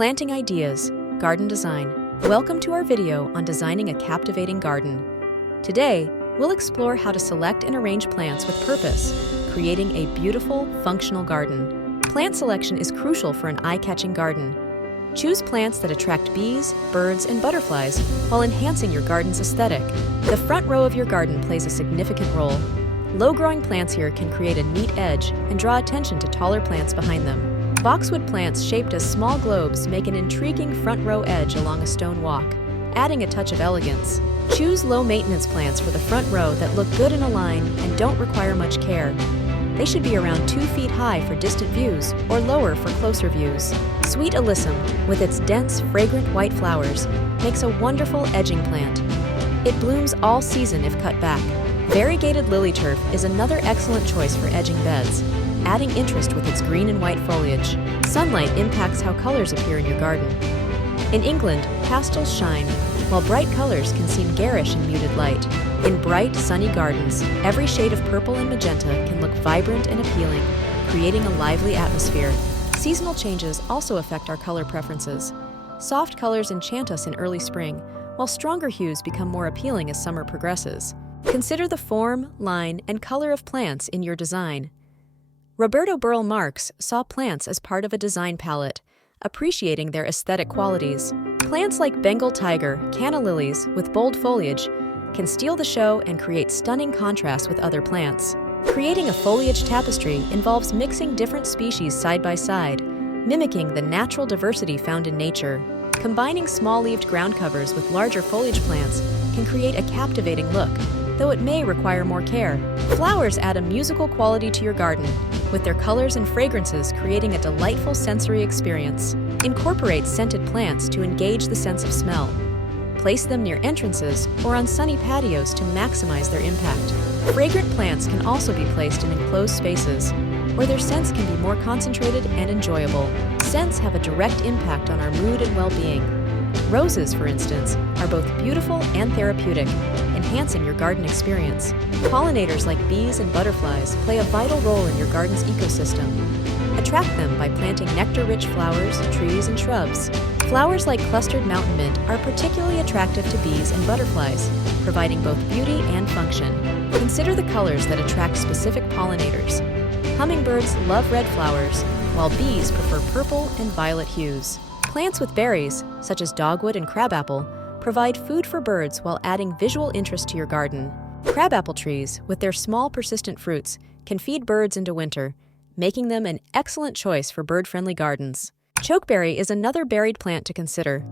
Planting ideas, garden design. Welcome to our video on designing a captivating garden. Today, we'll explore how to select and arrange plants with purpose, creating a beautiful, functional garden. Plant selection is crucial for an eye-catching garden. Choose plants that attract bees, birds, and butterflies while enhancing your garden's aesthetic. The front row of your garden plays a significant role. Low-growing plants here can create a neat edge and draw attention to taller plants behind them. Boxwood plants shaped as small globes make an intriguing front row edge along a stone walk, adding a touch of elegance. Choose low-maintenance plants for the front row that look good in a line and don't require much care. They should be around 2 feet high for distant views or lower for closer views. Sweet alyssum, with its dense, fragrant white flowers, makes a wonderful edging plant. It blooms all season if cut back. Variegated lily turf is another excellent choice for edging beds, adding interest with its green and white foliage. Sunlight impacts how colors appear in your garden. In England, pastels shine, while bright colors can seem garish in muted light. In bright, sunny gardens, every shade of purple and magenta can look vibrant and appealing, creating a lively atmosphere. Seasonal changes also affect our color preferences. Soft colors enchant us in early spring, while stronger hues become more appealing as summer progresses. Consider the form, line, and color of plants in your design. Roberto Burle Marx saw plants as part of a design palette, appreciating their aesthetic qualities. Plants like Bengal tiger, canna lilies with bold foliage can steal the show and create stunning contrasts with other plants. Creating a foliage tapestry involves mixing different species side by side, mimicking the natural diversity found in nature. Combining small-leaved ground covers with larger foliage plants can create a captivating look, though it may require more care. Flowers add a musical quality to your garden, with their colors and fragrances creating a delightful sensory experience. Incorporate scented plants to engage the sense of smell. Place them near entrances or on sunny patios to maximize their impact. Fragrant plants can also be placed in enclosed spaces, where their scents can be more concentrated and enjoyable. Scents have a direct impact on our mood and well-being. Roses, for instance, are both beautiful and therapeutic, enhancing your garden experience. Pollinators like bees and butterflies play a vital role in your garden's ecosystem. Attract them by planting nectar-rich flowers, trees, and shrubs. Flowers like clustered mountain mint are particularly attractive to bees and butterflies, providing both beauty and function. Consider the colors that attract specific pollinators. Hummingbirds love red flowers, while bees prefer purple and violet hues. Plants with berries, such as dogwood and crabapple, provide food for birds while adding visual interest to your garden. Crabapple trees, with their small persistent fruits, can feed birds into winter, making them an excellent choice for bird-friendly gardens. Chokeberry is another berried plant to consider.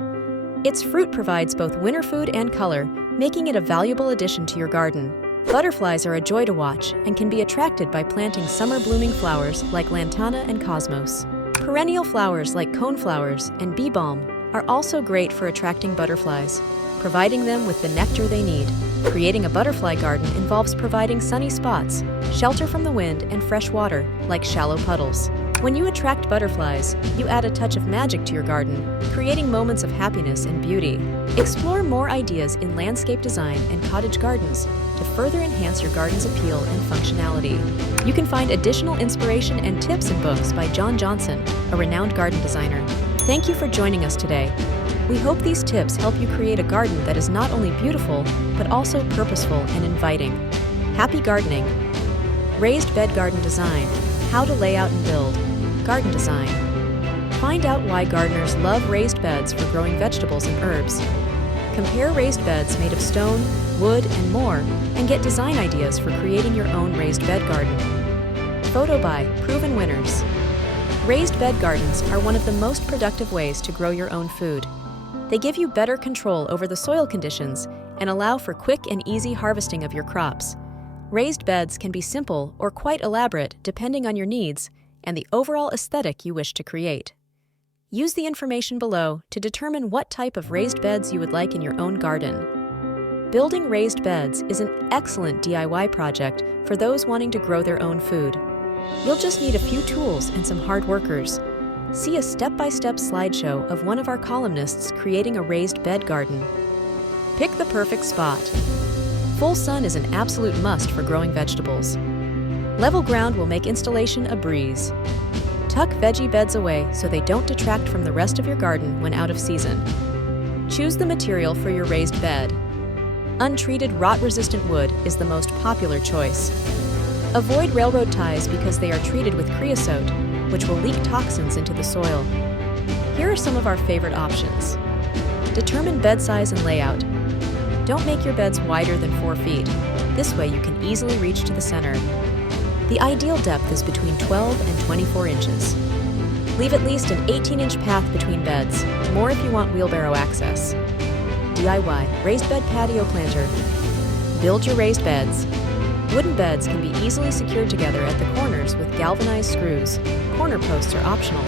Its fruit provides both winter food and color, making it a valuable addition to your garden. Butterflies are a joy to watch and can be attracted by planting summer-blooming flowers like lantana and cosmos. Perennial flowers like coneflowers and bee balm are also great for attracting butterflies, providing them with the nectar they need. Creating a butterfly garden involves providing sunny spots, shelter from the wind, and fresh water, like shallow puddles. When you attract butterflies, you add a touch of magic to your garden, creating moments of happiness and beauty. Explore more ideas in landscape design and cottage gardens to further enhance your garden's appeal and functionality. You can find additional inspiration and tips in books by John Johnson, a renowned garden designer. Thank you for joining us today. We hope these tips help you create a garden that is not only beautiful, but also purposeful and inviting. Happy gardening! Raised bed garden design. How to lay out and build. Garden design. Find out why gardeners love raised beds for growing vegetables and herbs. Compare raised beds made of stone, wood, and more, and get design ideas for creating your own raised bed garden. Photo by Proven Winners. Raised bed gardens are one of the most productive ways to grow your own food. They give you better control over the soil conditions and allow for quick and easy harvesting of your crops. Raised beds can be simple or quite elaborate depending on your needs and the overall aesthetic you wish to create. Use the information below to determine what type of raised beds you would like in your own garden. Building raised beds is an excellent DIY project for those wanting to grow their own food. You'll just need a few tools and some hard workers. See a step-by-step slideshow of one of our columnists creating a raised bed garden. Pick the perfect spot. Full sun is an absolute must for growing vegetables. Level ground will make installation a breeze. Tuck veggie beds away so they don't detract from the rest of your garden when out of season. Choose the material for your raised bed. Untreated rot-resistant wood is the most popular choice. Avoid railroad ties because they are treated with creosote, which will leak toxins into the soil. Here are some of our favorite options. Determine bed size and layout. Don't make your beds wider than 4 feet. This way you can easily reach to the center. The ideal depth is between 12 and 24 inches. Leave at least an 18-inch path between beds, more if you want wheelbarrow access. DIY raised bed patio planter. Build your raised beds. Wooden beds can be easily secured together at the corners with galvanized screws. Corner posts are optional,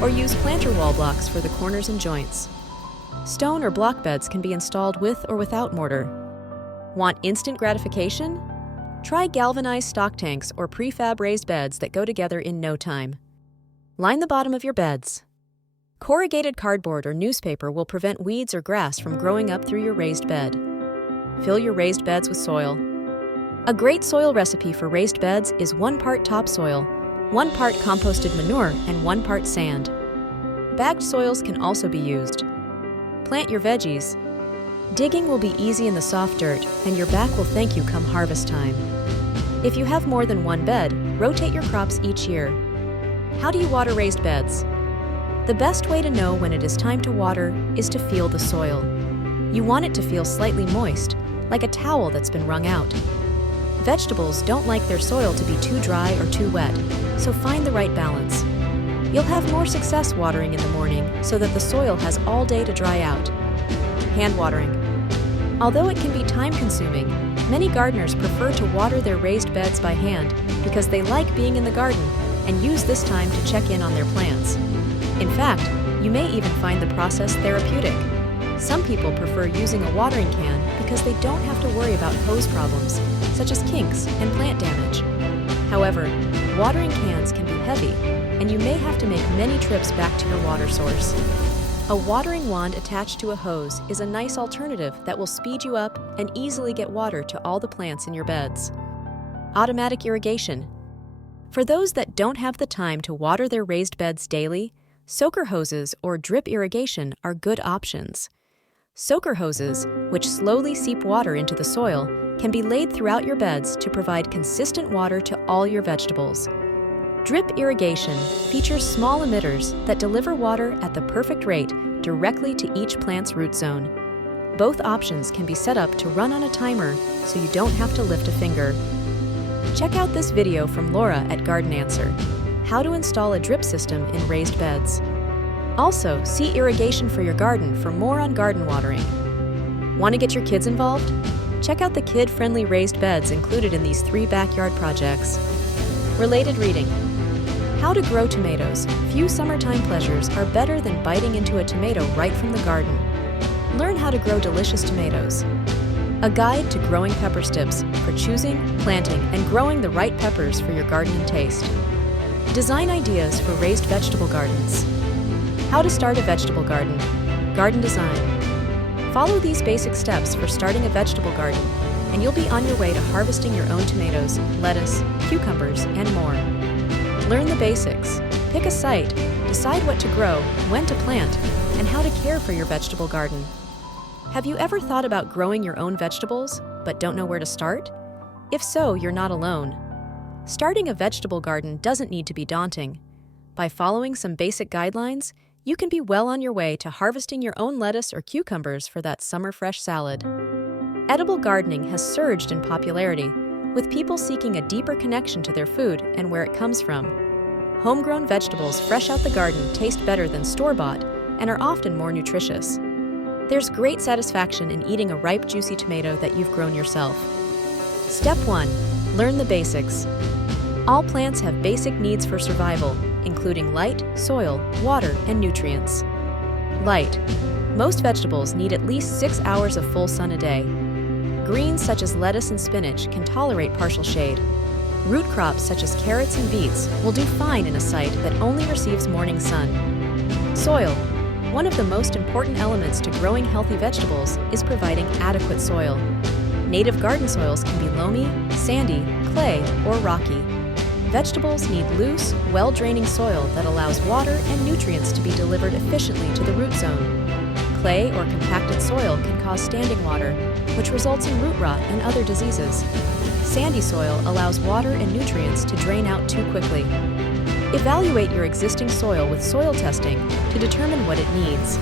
or use planter wall blocks for the corners and joints. Stone or block beds can be installed with or without mortar. Want instant gratification? Try galvanized stock tanks or prefab raised beds that go together in no time. Line the bottom of your beds. Corrugated cardboard or newspaper will prevent weeds or grass from growing up through your raised bed. Fill your raised beds with soil. A great soil recipe for raised beds is 1 part topsoil, 1 part composted manure, and 1 part sand. Bagged soils can also be used. Plant your veggies. Digging will be easy in the soft dirt, and your back will thank you come harvest time. If you have more than 1 bed, rotate your crops each year. How do you water raised beds? The best way to know when it is time to water is to feel the soil. You want it to feel slightly moist, like a towel that's been wrung out. Vegetables don't like their soil to be too dry or too wet, so find the right balance. You'll have more success watering in the morning so that the soil has all day to dry out. Hand watering. Although it can be time-consuming, many gardeners prefer to water their raised beds by hand because they like being in the garden and use this time to check in on their plants. In fact, you may even find the process therapeutic. Some people prefer using a watering can because they don't have to worry about hose problems, such as kinks and plant damage. However, watering cans can be heavy, and you may have to make many trips back to your water source. A watering wand attached to a hose is a nice alternative that will speed you up and easily get water to all the plants in your beds. Automatic irrigation. For those that don't have the time to water their raised beds daily, soaker hoses or drip irrigation are good options. Soaker hoses, which slowly seep water into the soil, can be laid throughout your beds to provide consistent water to all your vegetables. Drip irrigation features small emitters that deliver water at the perfect rate directly to each plant's root zone. Both options can be set up to run on a timer so you don't have to lift a finger. Check out this video from Laura at Garden Answer: how to install a drip system in raised beds. Also, see Irrigation for Your Garden for more on garden watering. Want to get your kids involved? Check out the kid-friendly raised beds included in these 3 backyard projects. Related reading. How to Grow Tomatoes. Few summertime pleasures are better than biting into a tomato right from the garden. Learn how to grow delicious tomatoes. A guide to growing pepper tips for choosing, planting, and growing the right peppers for your garden and taste. Design ideas for raised vegetable gardens. How to start a vegetable garden. Garden design. Follow these basic steps for starting a vegetable garden, and you'll be on your way to harvesting your own tomatoes, lettuce, cucumbers, and more. Learn the basics. Pick a site, decide what to grow, when to plant, and how to care for your vegetable garden. Have you ever thought about growing your own vegetables, but don't know where to start? If so, you're not alone. Starting a vegetable garden doesn't need to be daunting. By following some basic guidelines, you can be well on your way to harvesting your own lettuce or cucumbers for that summer fresh salad. Edible gardening has surged in popularity, with people seeking a deeper connection to their food and where it comes from. Homegrown vegetables fresh out the garden taste better than store-bought and are often more nutritious. There's great satisfaction in eating a ripe, juicy tomato that you've grown yourself. Step 1. Learn the basics. All plants have basic needs for survival, including light, soil, water, and nutrients. Light. Most vegetables need at least 6 hours of full sun a day. Greens such as lettuce and spinach can tolerate partial shade. Root crops such as carrots and beets will do fine in a site that only receives morning sun. Soil. One of the most important elements to growing healthy vegetables is providing adequate soil. Native garden soils can be loamy, sandy, clay, or rocky. Vegetables need loose, well-draining soil that allows water and nutrients to be delivered efficiently to the root zone. Clay or compacted soil can cause standing water, which results in root rot and other diseases. Sandy soil allows water and nutrients to drain out too quickly. Evaluate your existing soil with soil testing to determine what it needs.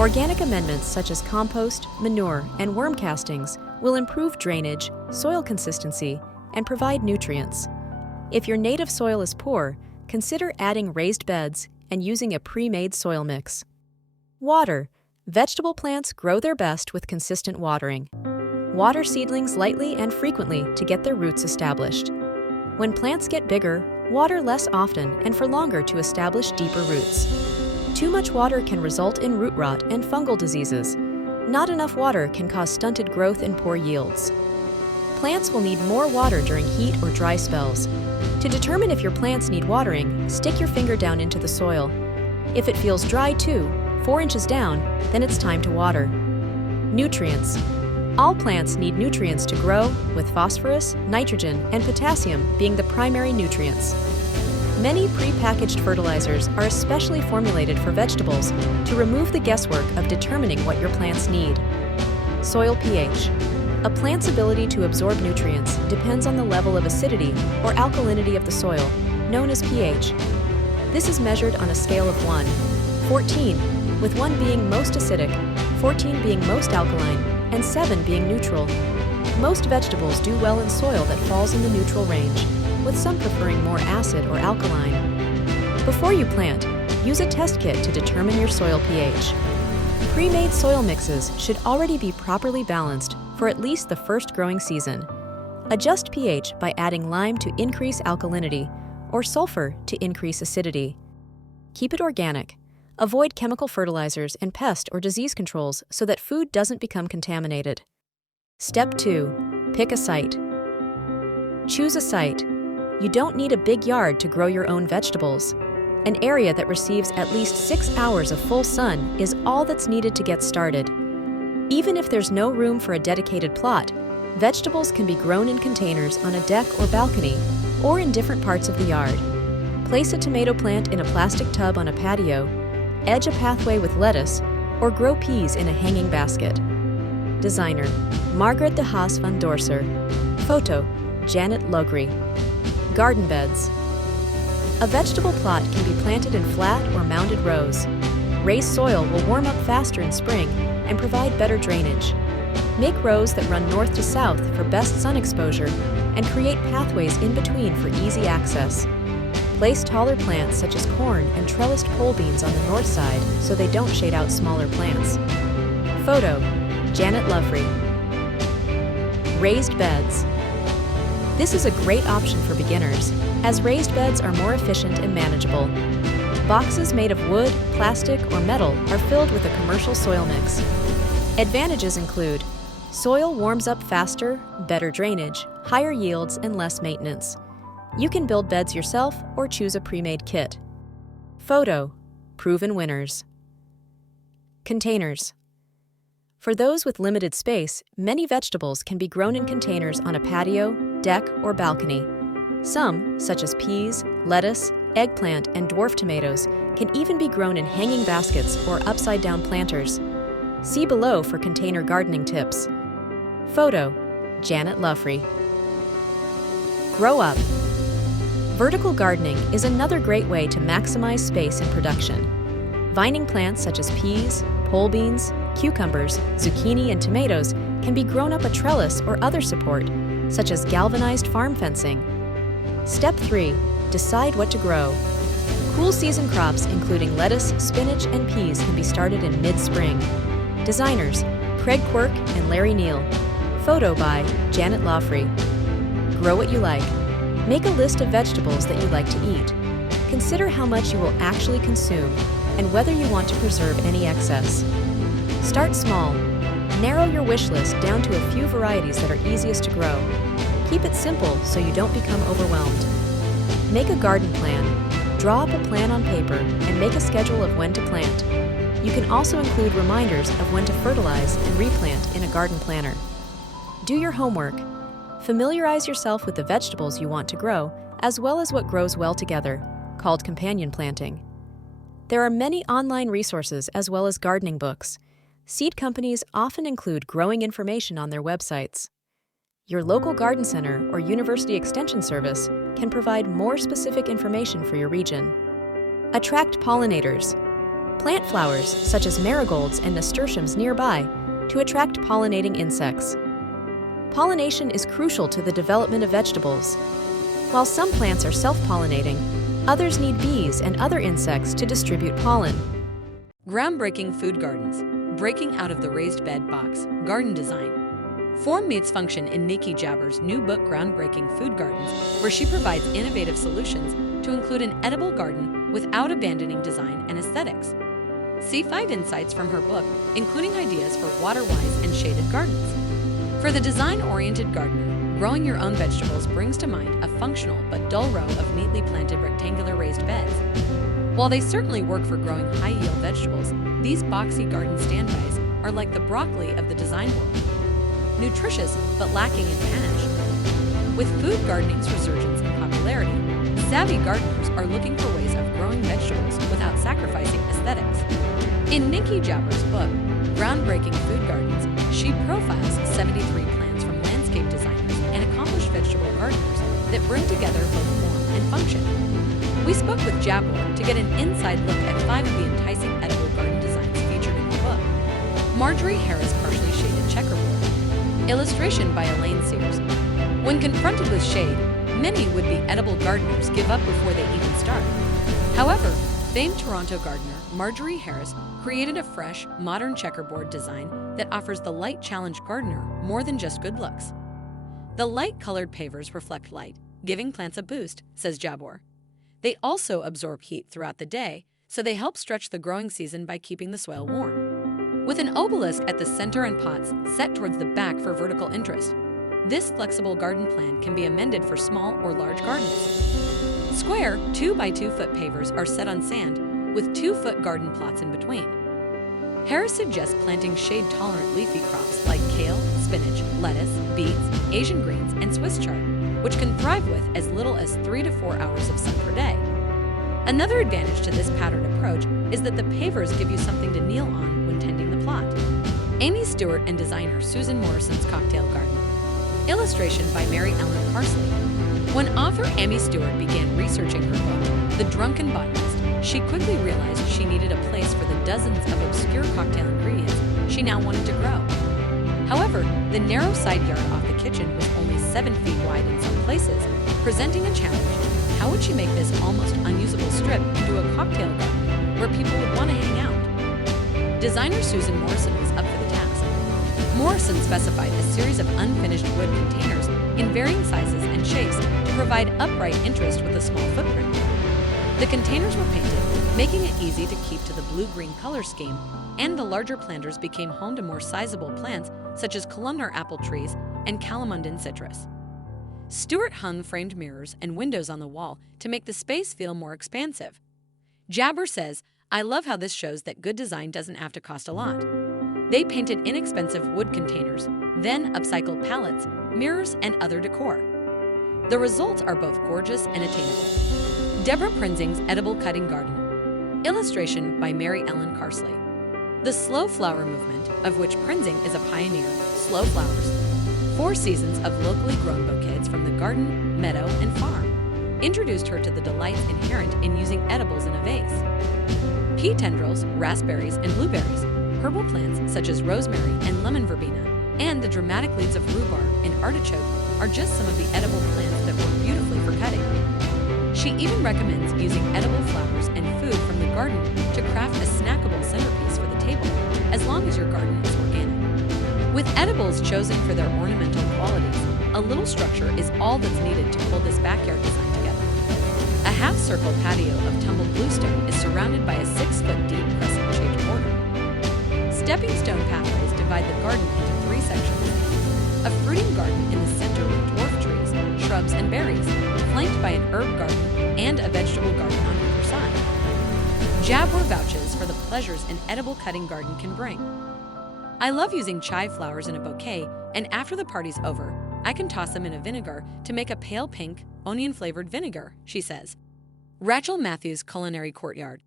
Organic amendments such as compost, manure, and worm castings will improve drainage, soil consistency, and provide nutrients. If your native soil is poor, consider adding raised beds and using a pre-made soil mix. Water. Vegetable plants grow their best with consistent watering. Water seedlings lightly and frequently to get their roots established. When plants get bigger, water less often and for longer to establish deeper roots. Too much water can result in root rot and fungal diseases. Not enough water can cause stunted growth and poor yields. Plants will need more water during heat or dry spells. To determine if your plants need watering, stick your finger down into the soil. If it feels dry too, 4 inches down, then it's time to water. Nutrients. All plants need nutrients to grow, with phosphorus, nitrogen, and potassium being the primary nutrients. Many pre-packaged fertilizers are especially formulated for vegetables to remove the guesswork of determining what your plants need. Soil pH. A plant's ability to absorb nutrients depends on the level of acidity or alkalinity of the soil, known as pH. This is measured on a scale of 1, 14, with 1 being most acidic, 14 being most alkaline, and 7 being neutral. Most vegetables do well in soil that falls in the neutral range, with some preferring more acid or alkaline. Before you plant, use a test kit to determine your soil pH. Pre-made soil mixes should already be properly balanced for at least the first growing season. Adjust pH by adding lime to increase alkalinity or sulfur to increase acidity. Keep it organic. Avoid chemical fertilizers and pest or disease controls so that food doesn't become contaminated. Step 2. Pick a site. Choose a site. You don't need a big yard to grow your own vegetables. An area that receives at least 6 hours of full sun is all that's needed to get started. Even if there's no room for a dedicated plot, vegetables can be grown in containers on a deck or balcony, or in different parts of the yard. Place a tomato plant in a plastic tub on a patio, edge a pathway with lettuce, or grow peas in a hanging basket. Designer: Margaret de Haas van Dorser. Photo: Janet Logri. Garden beds. A vegetable plot can be planted in flat or mounded rows. Raised soil will warm up faster in spring and provide better drainage. Make rows that run north to south for best sun exposure and create pathways in between for easy access. Place taller plants such as corn and trellised pole beans on the north side so they don't shade out smaller plants. Photo: Janet Lovry. Raised beds. This is a great option for beginners, as raised beds are more efficient and manageable. Boxes made of wood, plastic, or metal are filled with a commercial soil mix. Advantages include: soil warms up faster, better drainage, higher yields, and less maintenance. You can build beds yourself or choose a pre-made kit. Photo: proven winners. Containers. For those with limited space, many vegetables can be grown in containers on a patio, deck, or balcony. Some, such as peas, lettuce, eggplant, and dwarf tomatoes, can even be grown in hanging baskets or upside-down planters. See below for container gardening tips. Photo: Janet Luffrey. Grow up. Vertical gardening is another great way to maximize space and production. Vining plants such as peas, pole beans, cucumbers, zucchini, and tomatoes can be grown up a trellis or other support, such as galvanized farm fencing. Step 3. Decide what to grow. Cool season crops including lettuce, spinach, and peas can be started in mid-spring. Designers: Craig Quirk and Larry Neal. Photo by Janet Loffrey. Grow what you like. Make a list of vegetables that you like to eat. Consider how much you will actually consume and whether you want to preserve any excess. Start small. Narrow your wish list down to a few varieties that are easiest to grow. Keep it simple so you don't become overwhelmed. Make a garden plan. Draw up a plan on paper and make a schedule of when to plant. You can also include reminders of when to fertilize and replant in a garden planner. Do your homework. Familiarize yourself with the vegetables you want to grow, as well as what grows well together, called companion planting. There are many online resources as well as gardening books. Seed companies often include growing information on their websites. Your local garden center or university extension service can provide more specific information for your region. Attract pollinators. Plant flowers such as marigolds and nasturtiums nearby to attract pollinating insects. Pollination is crucial to the development of vegetables. While some plants are self-pollinating, others need bees and other insects to distribute pollen. Groundbreaking food gardens. Breaking out of the raised bed box. Garden design. Form meets function in Nikki Jabber's new book Groundbreaking Food Gardens, where she provides innovative solutions to include an edible garden without abandoning design and aesthetics. See 5 insights from her book, including ideas for water-wise and shaded gardens. For the design-oriented gardener, growing your own vegetables brings to mind a functional but dull row of neatly planted rectangular raised beds. While they certainly work for growing high-yield vegetables, these boxy garden standbys are like the broccoli of the design world. Nutritious but lacking in panache. With food gardening's resurgence in popularity, savvy gardeners are looking for ways of growing vegetables without sacrificing aesthetics. In Nikki Jabber's book, Groundbreaking Food Gardens, she profiles 73 plans from landscape designers and accomplished vegetable gardeners that bring together both form and function. We spoke with Jabber to get an inside look at 5 of the enticing edible garden designs featured in the book. Marjorie Harris partially shaded checkerboard. Illustration by Elaine Sears. When confronted with shade, many would-be edible gardeners give up before they even start. However, famed Toronto gardener Marjorie Harris created a fresh, modern checkerboard design that offers the light-challenged gardener more than just good looks. The light-colored pavers reflect light, giving plants a boost, says Jabber. They also absorb heat throughout the day, so they help stretch the growing season by keeping the soil warm. With an obelisk at the center and pots set towards the back for vertical interest, this flexible garden plan can be amended for small or large gardens. Square 2x2 foot pavers are set on sand with 2-foot garden plots in between. Harris suggests planting shade-tolerant leafy crops like kale, spinach, lettuce, beets, Asian greens, and Swiss chard, which can thrive with as little as 3 to 4 hours of sun per day. Another advantage to this pattern approach is that the pavers give you something to kneel on when tending the plot. Amy Stewart and designer Susan Morrison's Cocktail Garden. Illustration by Mary Ellen Parsley. When author Amy Stewart began researching her book, The Drunken Botanist, she quickly realized she needed a place for the dozens of obscure cocktail ingredients she now wanted to grow. However, the narrow side yard off the kitchen was only 7 feet wide in some places, presenting a challenge. How would she make this almost unusable strip into a cocktail garden where people would want to hang out? Designer Susan Morrison was up for the task. Morrison specified a series of unfinished wood containers in varying sizes and shapes to provide upright interest with a small footprint. The containers were painted, making it easy to keep to the blue-green color scheme, and the larger planters became home to more sizable plants such as columnar apple trees and calamundan citrus. Stewart hung framed mirrors and windows on the wall to make the space feel more expansive. Jabber says, "I love how this shows that good design doesn't have to cost a lot." They painted inexpensive wood containers, then upcycled pallets, mirrors, and other decor. The results are both gorgeous and attainable. Deborah Prinzing's Edible Cutting Garden. Illustration by Mary Ellen Carsley. The slow flower movement, of which Prinzing is a pioneer, Slow Flowers, 4 seasons of locally grown bouquets from the garden, meadow, and farm, introduced her to the delights inherent in using edibles in a vase. Pea tendrils, raspberries, and blueberries, herbal plants such as rosemary and lemon verbena, and the dramatic leaves of rhubarb and artichoke are just some of the edible plants that work beautifully for cutting. She even recommends using edible flowers and food from the garden to craft a snackable centerpiece for the table, as long as your garden is organic. With edibles chosen for their ornamental qualities, a little structure is all that's needed to pull this backyard design together. A half-circle patio of tumbled bluestone is surrounded by a 6-foot deep crescent-shaped border. Stepping stone pathways divide the garden into 3 sections. A fruiting garden in the center with dwarf trees, shrubs, and berries, flanked by an herb garden and a vegetable garden on either side. Jabber vouches for the pleasures an edible cutting garden can bring. "I love using chive flowers in a bouquet, and after the party's over, I can toss them in a vinegar to make a pale pink, onion-flavored vinegar, she says. Rachel Matthews Culinary Courtyard.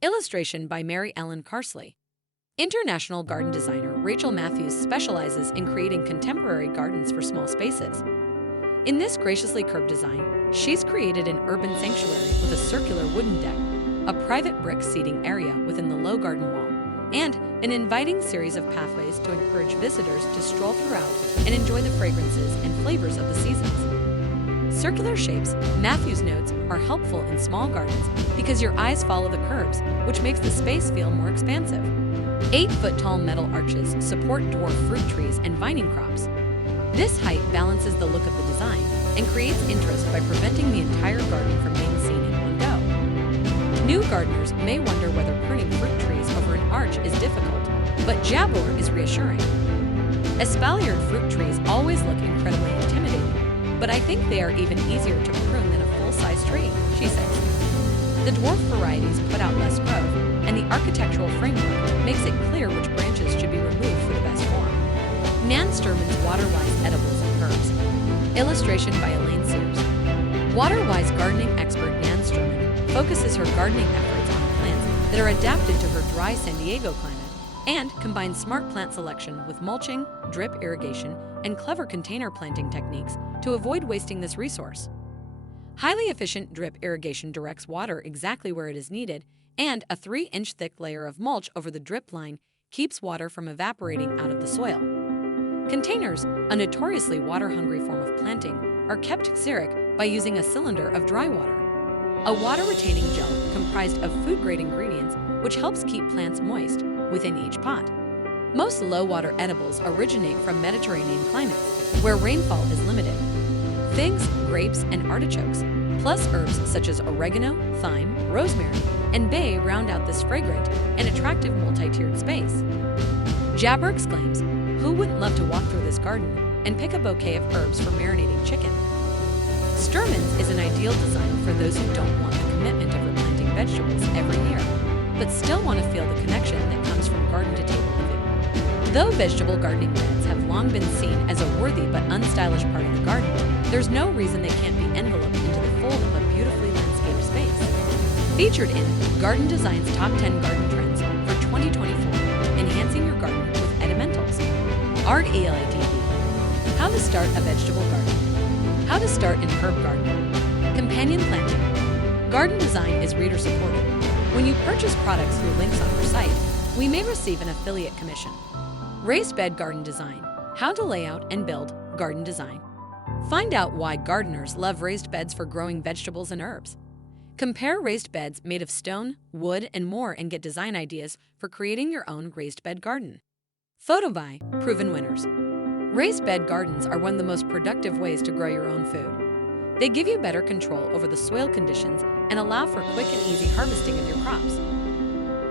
Illustration by Mary Ellen Carsley. International garden designer Rachel Matthews specializes in creating contemporary gardens for small spaces. In this graciously curved design, she's created an urban sanctuary with a circular wooden deck, a private brick seating area within the low garden wall, and an inviting series of pathways to encourage visitors to stroll throughout and enjoy the fragrances and flavors of the seasons. Circular shapes, Matthews notes, are helpful in small gardens because your eyes follow the curves, which makes the space feel more expansive. 8-foot-tall metal arches support dwarf fruit trees and vining crops. This height balances the look of the design and creates interest by preventing the entire garden from being seen in one go. New gardeners may wonder whether pruning fruit trees over an arch is difficult, but jabor is reassuring. Espaliered fruit trees always look incredibly intimidating, but I think they are even easier to prune than a full-size tree, she says. The dwarf varieties put out less growth, and the architectural framework makes it clear which branches should be removed for the best form. Nan Sturman's Water-Wise Edibles and Herbs. Illustration by Elaine Sears. Water-Wise gardening expert Nan Sturman focuses her gardening efforts on plants that are adapted to her dry San Diego climate and combines smart plant selection with mulching, drip irrigation, and clever container planting techniques to avoid wasting this resource. Highly efficient drip irrigation directs water exactly where it is needed, and a 3-inch thick layer of mulch over the drip line keeps water from evaporating out of the soil. Containers, a notoriously water-hungry form of planting, are kept xeric by using a cylinder of dry water. A water-retaining gel comprised of food-grade ingredients which helps keep plants moist within each pot. Most low-water edibles originate from Mediterranean climates, where rainfall is limited. Figs, grapes, and artichokes, plus herbs such as oregano, thyme, rosemary, and bay round out this fragrant and attractive multi-tiered space. Jabber exclaims, "Who wouldn't love to walk through this garden and pick a bouquet of herbs for marinating chicken?" Sturman's is an ideal design for those who don't want the commitment of replanting vegetables every year, but still want to feel the connection that comes from garden to table living. Though vegetable gardening beds have long been seen as a worthy but unstylish part of the garden, there's no reason they can't be enveloped into the fold of a beautifully landscaped space. Featured in Garden Design's Top 10 Garden Trends for 2024, Enhancing Your Garden with Edimentals. Art ELATV. How to start a vegetable garden. How to start an herb garden. Companion planting. Garden Design is reader-supported. When you purchase products through links on our site, we may receive an affiliate commission. Raised Bed Garden Design. How to lay out and build garden design. Find out why gardeners love raised beds for growing vegetables and herbs. Compare raised beds made of stone, wood, and more and get design ideas for creating your own raised bed garden. Photo by Proven Winners. Raised bed gardens are one of the most productive ways to grow your own food. They give you better control over the soil conditions and allow for quick and easy harvesting of your crops.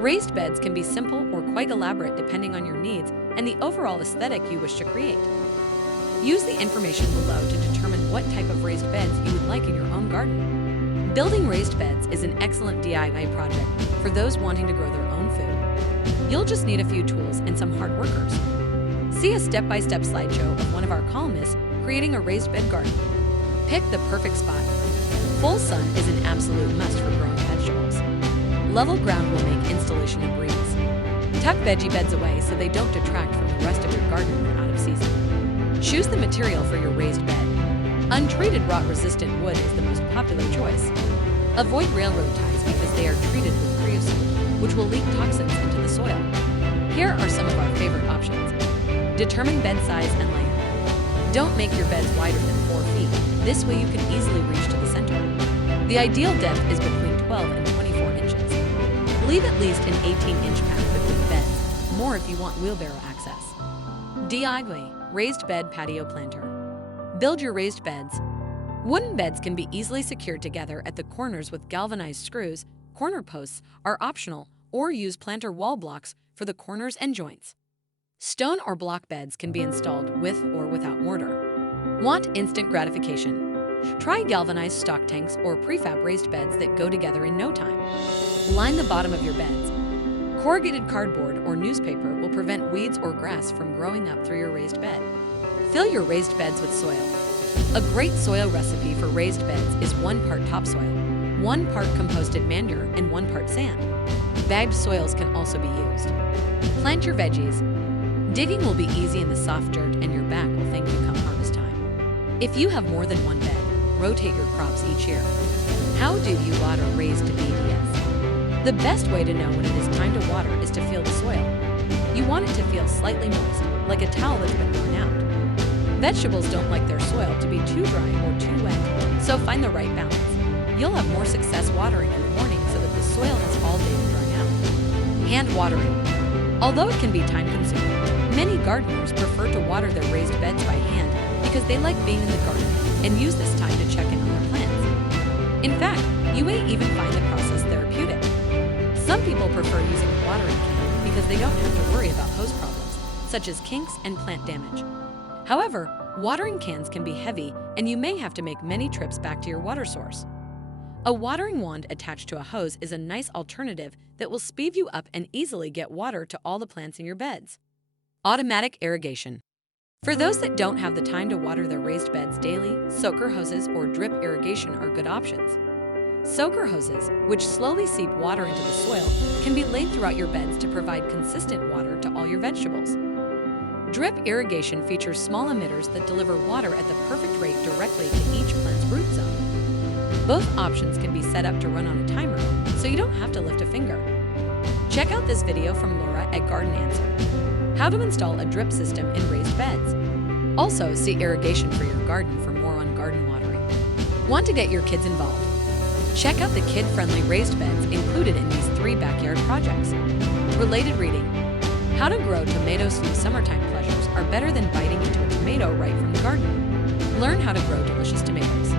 Raised beds can be simple or quite elaborate depending on your needs and the overall aesthetic you wish to create. Use the information below to determine what type of raised beds you would like in your own garden. Building raised beds is an excellent DIY project for those wanting to grow their own food. You'll just need a few tools and some hard workers. See a step-by-step slideshow of one of our columnists creating a raised bed garden. Pick the perfect spot. Full sun is an absolute must for growing vegetables. Level ground will make installation a breeze. Tuck veggie beds away so they don't detract from the rest of your garden when out of season. Choose the material for your raised bed. Untreated rot-resistant wood is the most popular choice. Avoid railroad ties because they are treated with creosote, which will leak toxins into the soil. Here are some of our favorite options. Determine bed size and layout. Don't make your beds wider than 4 feet. This way you can easily reach to the center. The ideal depth is between 12 and 24 inches. Leave at least an 18-inch path between beds, more if you want wheelbarrow access. DIY Raised Bed Patio Planter. Build your raised beds. Wooden beds can be easily secured together at the corners with galvanized screws. Corner posts are optional, or use planter wall blocks for the corners and joints. Stone or block beds can be installed with or without mortar. Want instant gratification? Try galvanized stock tanks or prefab raised beds that go together in no time. Line the bottom of your beds. Corrugated cardboard or newspaper will prevent weeds or grass from growing up through your raised bed. Fill your raised beds with soil. A great soil recipe for raised beds is 1 part topsoil, 1 part composted manure, and 1 part sand. Bagged soils can also be used. Plant your veggies. Digging will be easy in the soft dirt, and your back will thank you come harvest time. If you have more than 1 bed, rotate your crops each year. How do you water raised BDS? The best way to know when it is time to water is to feel the soil. You want it to feel slightly moist, like a towel that's been worn out. Vegetables don't like their soil to be too dry or too wet, so find the right balance. You'll have more success watering in the morning so that the soil has all day to dry out. Hand watering. Although it can be time-consuming, many gardeners prefer to water their raised beds by hand because they like being in the garden and use this time to check in on their plants. In fact, you may even find the process therapeutic. Some people prefer using a watering can because they don't have to worry about hose problems, such as kinks and plant damage. However, watering cans can be heavy and you may have to make many trips back to your water source. A watering wand attached to a hose is a nice alternative that will speed you up and easily get water to all the plants in your beds. Automatic irrigation. For those that don't have the time to water their raised beds daily, soaker hoses or drip irrigation are good options. Soaker hoses, which slowly seep water into the soil, can be laid throughout your beds to provide consistent water to all your vegetables. Drip irrigation features small emitters that deliver water at the perfect rate directly to each plant's root zone. Both options can be set up to run on a timer, so you don't have to lift a finger. Check out this video from Laura at Garden Answer: how to install a drip system in raised beds. Also, see irrigation for your garden for more on garden watering. Want to get your kids involved? Check out the kid-friendly raised beds included in these 3 backyard projects. Related reading: how to grow tomatoes through summertime pleasures are better than biting into a tomato right from the garden. Learn how to grow delicious tomatoes.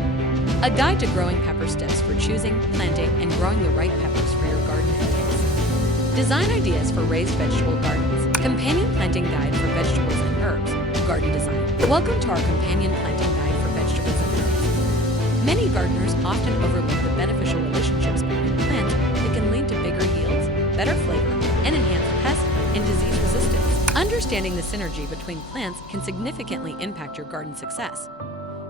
A guide to growing pepper steps for choosing, planting, and growing the right peppers for your garden and taste. Design ideas for raised vegetable gardens. Companion planting guide for vegetables and herbs. Garden design. Welcome to our companion planting guide for vegetables and herbs. Many gardeners often overlook the beneficial relationships between plants that can lead to bigger yields, better flavor, and enhanced pest and disease resistance. Understanding the synergy between plants can significantly impact your garden success.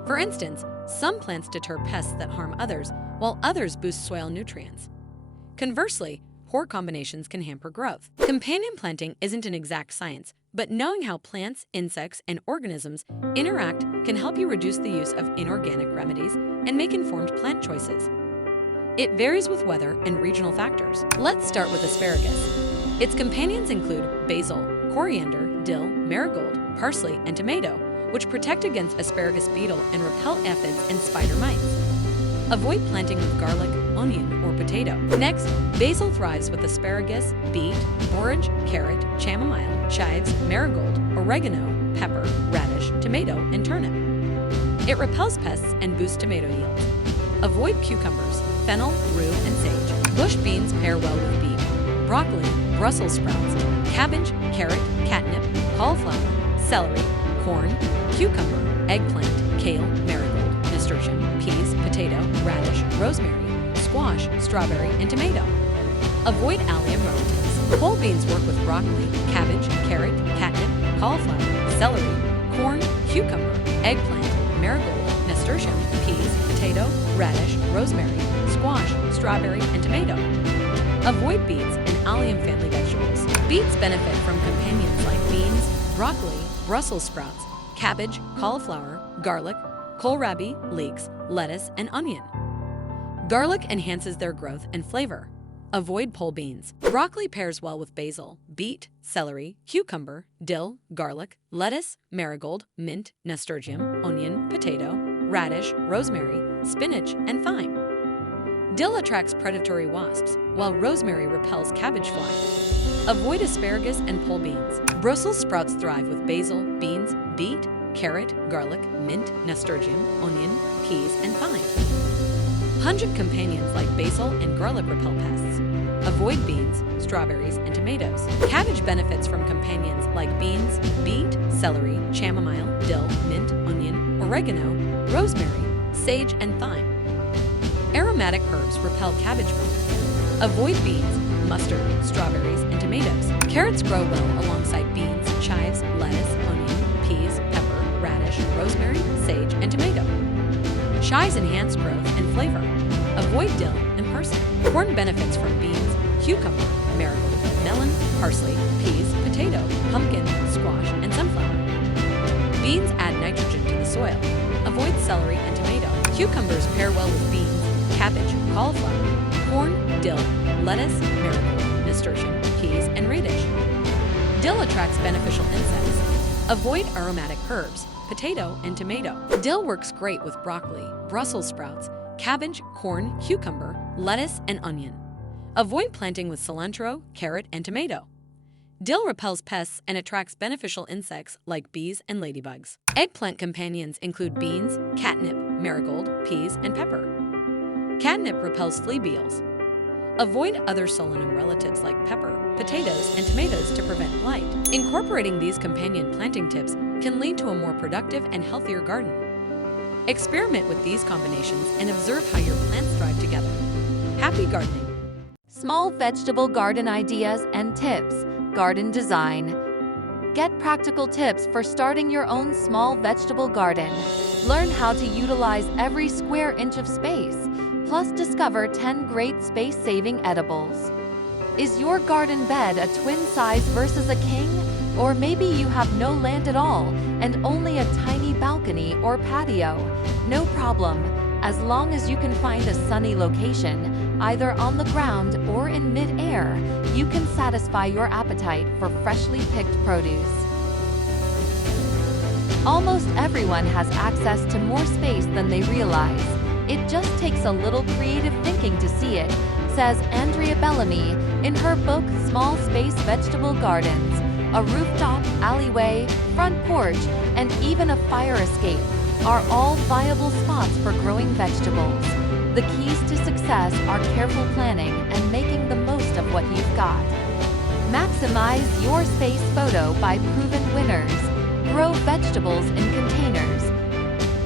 For instance, some plants deter pests that harm others, while others boost soil nutrients. Conversely, poor combinations can hamper growth. Companion planting isn't an exact science, but knowing how plants, insects, and organisms interact can help you reduce the use of inorganic remedies and make informed plant choices. It varies with weather and regional factors. Let's start with asparagus. Its companions include basil, coriander, dill, marigold, parsley, and tomato, which protect against asparagus beetle and repel aphids and spider mites. Avoid planting with garlic, onion, or potato. Next, basil thrives with asparagus, beet, borage, carrot, chamomile, chives, marigold, oregano, pepper, radish, tomato, and turnip. It repels pests and boosts tomato yields. Avoid cucumbers, fennel, rue, and sage. Bush beans pair well with beet. Broccoli, Brussels sprouts, cabbage, carrot, catnip, cauliflower, celery, corn, cucumber, eggplant, kale, marigold, nasturtium, peas, potato, radish, rosemary, squash, strawberry, and tomato. Avoid allium relatives. Whole beans work with broccoli, cabbage, carrot, catnip, cauliflower, celery, corn, cucumber, eggplant, marigold, nasturtium, peas, potato, radish, rosemary, squash, strawberry, and tomato. Avoid beets and allium family vegetables. Beets benefit from companions like beans, broccoli, Brussels sprouts, cabbage, cauliflower, garlic, kohlrabi, leeks, lettuce, and onion. Garlic enhances their growth and flavor. Avoid pole beans. Broccoli pairs well with basil, beet, celery, cucumber, dill, garlic, lettuce, marigold, mint, nasturtium, onion, potato, radish, rosemary, spinach, and thyme. Dill attracts predatory wasps, while rosemary repels cabbage fly. Avoid asparagus and pole beans. Brussels sprouts thrive with basil, beans, beet, carrot, garlic, mint, nasturtium, onion, peas, and thyme. Pungent companions like basil and garlic repel pests. Avoid beans, strawberries, and tomatoes. Cabbage benefits from companions like beans, beet, celery, chamomile, dill, mint, onion, oregano, rosemary, sage, and thyme. Aromatic herbs repel cabbage mold. Avoid beans, mustard, strawberries, and tomatoes. Carrots grow well alongside beans, chives, lettuce, onion, peas, pepper, radish, radish, rosemary, sage, and tomato. Chives enhance growth and flavor. Avoid dill and parsley. Corn benefits from beans, cucumber, marigold, melon, parsley, peas, potato, pumpkin, squash, and sunflower. Beans add nitrogen to the soil. Avoid celery and tomato. Cucumbers pair well with beans, cabbage, cauliflower, corn, dill, lettuce, marigold, nasturtium, peas, and radish. Dill attracts beneficial insects. Avoid aromatic herbs, potato, and tomato. Dill works great with broccoli, Brussels sprouts, cabbage, corn, cucumber, lettuce, and onion. Avoid planting with cilantro, carrot, and tomato. Dill repels pests and attracts beneficial insects like bees and ladybugs. Eggplant companions include beans, catnip, marigold, peas, and pepper. Catnip repels flea beetles. Avoid other solanum relatives like pepper, potatoes, and tomatoes to prevent blight. Incorporating these companion planting tips can lead to a more productive and healthier garden. Experiment with these combinations and observe how your plants thrive together. Happy gardening! Small vegetable garden ideas and tips. Garden design. Get practical tips for starting your own small vegetable garden. Learn how to utilize every square inch of space. Plus, discover 10 great space-saving edibles. Is your garden bed a twin size versus a king? Or maybe you have no land at all and only a tiny balcony or patio? No problem. As long as you can find a sunny location, either on the ground or in mid-air, you can satisfy your appetite for freshly picked produce. Almost everyone has access to more space than they realize. It just takes a little creative thinking to see it, says Andrea Bellamy in her book Small Space Vegetable Gardens. A rooftop, alleyway, front porch, and even a fire escape are all viable spots for growing vegetables. The keys to success are careful planning and making the most of what you've got. Maximize your space photo by proven winners. Grow vegetables in containers.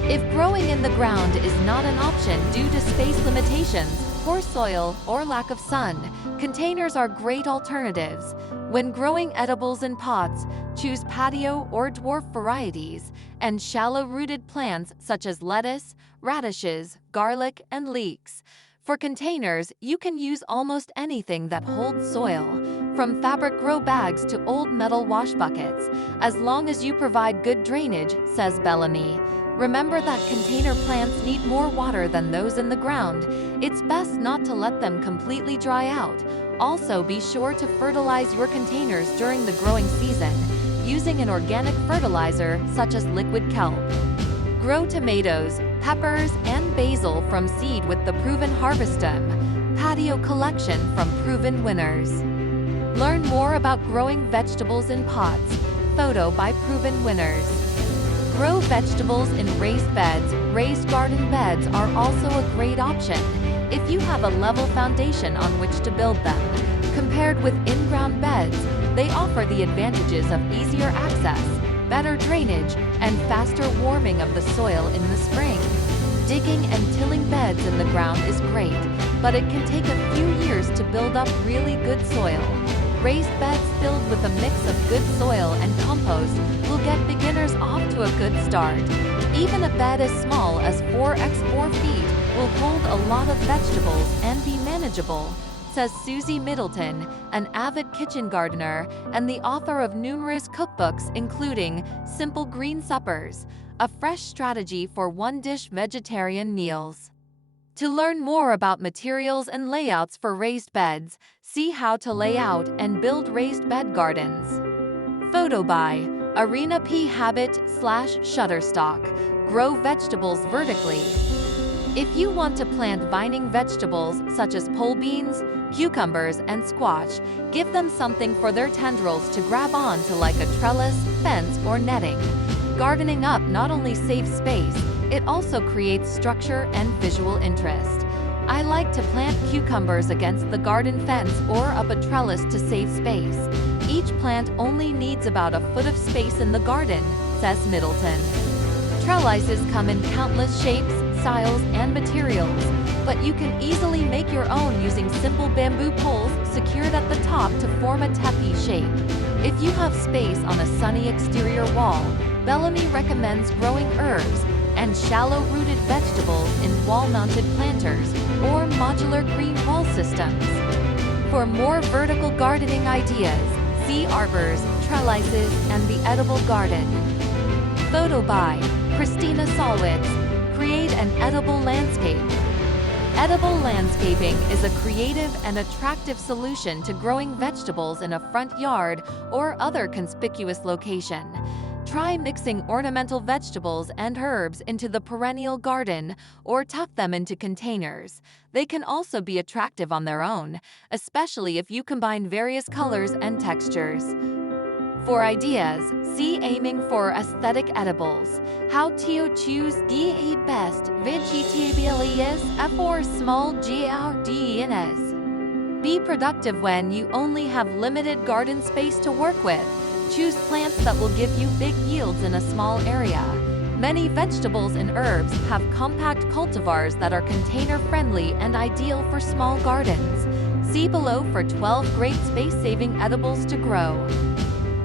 If growing in the ground is not an option due to space limitations, poor soil, or lack of sun, containers are great alternatives. When growing edibles in pots, choose patio or dwarf varieties and shallow-rooted plants such as lettuce, radishes, garlic, and leeks. For containers, you can use almost anything that holds soil, from fabric grow bags to old metal wash buckets, as long as you provide good drainage, says Bellamy. Remember that container plants need more water than those in the ground. It's best not to let them completely dry out. Also, be sure to fertilize your containers during the growing season, using an organic fertilizer such as liquid kelp. Grow tomatoes, peppers, and basil from seed with the proven Harvestum patio collection from proven winners. Learn more about growing vegetables in pots. Photo by proven winners. Grow vegetables in raised beds. Raised garden beds are also a great option if you have a level foundation on which to build them. Compared with in-ground beds, they offer the advantages of easier access, better drainage, and faster warming of the soil in the spring. Digging and tilling beds in the ground is great, but it can take a few years to build up really good soil. Raised beds filled with a mix of good soil and compost will get beginners off to a good start. Even a bed as small as 4x4 feet will hold a lot of vegetables and be manageable, says Susie Middleton, an avid kitchen gardener and the author of numerous cookbooks including Simple Green Suppers, a fresh strategy for one-dish vegetarian meals. To learn more about materials and layouts for raised beds, see how to lay out and build raised bed gardens. Photo by Arena P. Habit/Shutterstock. Grow vegetables vertically. If you want to plant vining vegetables such as pole beans, cucumbers, and squash, give them something for their tendrils to grab onto like a trellis, fence, or netting. Gardening up not only saves space, it also creates structure and visual interest. I like to plant cucumbers against the garden fence or up a trellis to save space. Each plant only needs about a foot of space in the garden, says Middleton. Trellises come in countless shapes, styles, and materials, but you can easily make your own using simple bamboo poles secured at the top to form a teepee shape. If you have space on a sunny exterior wall, Bellamy recommends growing herbs and shallow-rooted vegetables in wall-mounted planters or modular green wall systems. For more vertical gardening ideas, see arbors, trellises, and the edible garden. Photo by Christina Solwitz. Create an edible landscape. Edible landscaping is a creative and attractive solution to growing vegetables in a front yard or other conspicuous location. Try mixing ornamental vegetables and herbs into the perennial garden or tuck them into containers. They can also be attractive on their own, especially if you combine various colors and textures. For ideas, see Aiming for Aesthetic Edibles. How to choose the best vegetables for small gardens. Be productive when you only have limited garden space to work with. Choose plants that will give you big yields in a small area. Many vegetables and herbs have compact cultivars that are container-friendly and ideal for small gardens. See below for 12 great space-saving edibles to grow.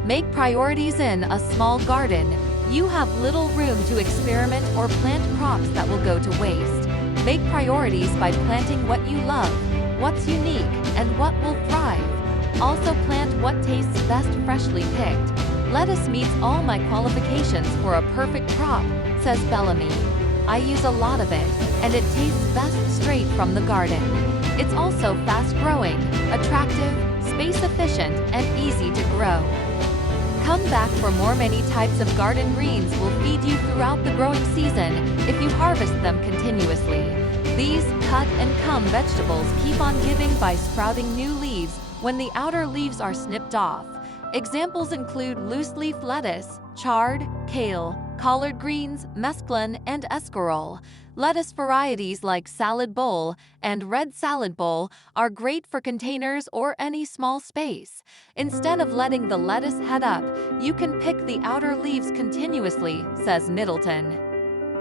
Make priorities in a small garden. You have little room to experiment or plant crops that will go to waste. Make priorities by planting what you love, what's unique, and what will thrive. Also plant what tastes best freshly picked. Lettuce meets all my qualifications for a perfect crop, says Bellamy. I use a lot of it, and it tastes best straight from the garden. It's also fast-growing, attractive, space-efficient, and easy to grow. Come back for more. Many types of garden greens will feed you throughout the growing season if you harvest them continuously. These cut-and-come vegetables keep on giving by sprouting new leaves when the outer leaves are snipped off. Examples include loose-leaf lettuce, chard, kale, collard greens, mesclun, and escarole. Lettuce varieties like salad bowl and red salad bowl are great for containers or any small space. Instead of letting the lettuce head up, you can pick the outer leaves continuously, says Middleton.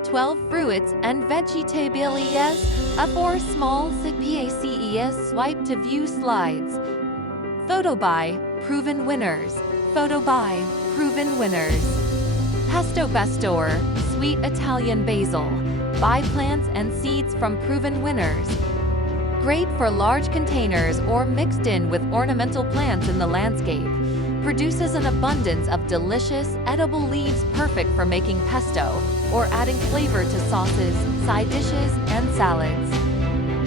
12 fruits and vegetables for small spaces. Swipe to view slides. Photo by Proven Winners. Photo by Proven Winners. Pesto Pastor, sweet Italian basil. Buy plants and seeds from Proven Winners. Great for large containers or mixed in with ornamental plants in the landscape. Produces an abundance of delicious, edible leaves perfect for making pesto or adding flavor to sauces, side dishes, and salads.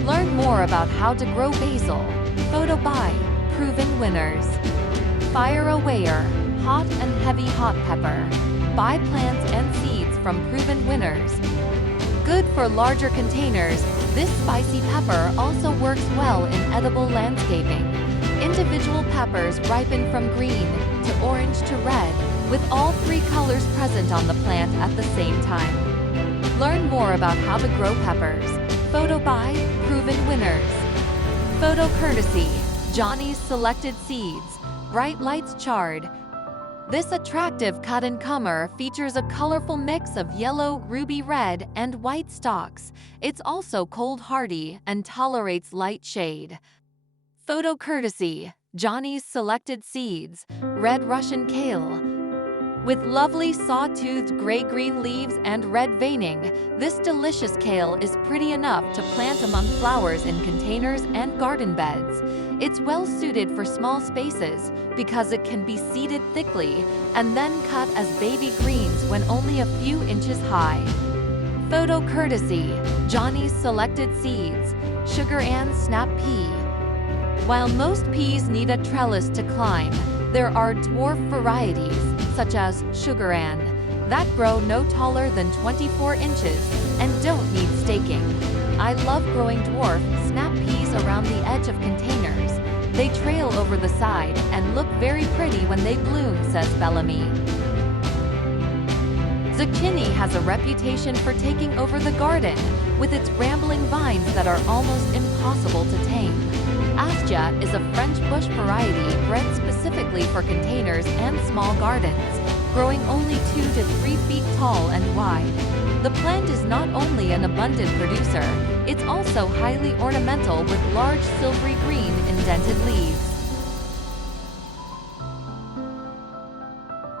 Learn more about how to grow basil. Photo by Proven Winners. Fire Aware, hot and heavy hot pepper. Buy plants and seeds from Proven Winners. Good for larger containers, this spicy pepper also works well in edible landscaping. Individual peppers ripen from green to orange to red, with all three colors present on the plant at the same time. Learn more about how to grow peppers. Photo by Proven Winners. Photo courtesy Johnny's Selected Seeds. Bright Lights Chard. This attractive cut-and-comer features a colorful mix of yellow, ruby red, and white stalks. It's also cold-hardy and tolerates light shade. Photo courtesy Johnny's Selected Seeds. Red Russian Kale. With lovely saw-toothed gray-green leaves and red veining, this delicious kale is pretty enough to plant among flowers in containers and garden beds. It's well-suited for small spaces because it can be seeded thickly and then cut as baby greens when only a few inches high. Photo courtesy Johnny's Selected Seeds. Sugar and Snap Pea. While most peas need a trellis to climb, there are dwarf varieties, such as Sugar Ann, that grow no taller than 24 inches and don't need staking. I love growing dwarf snap peas around the edge of containers. They trail over the side and look very pretty when they bloom, says Bellamy. Zucchini has a reputation for taking over the garden, with its rambling vines that are almost impossible to tame. Astia is a French bush variety bred specifically for containers and small gardens, growing only 2 to 3 feet tall and wide. The plant is not only an abundant producer, it's also highly ornamental with large silvery green indented leaves.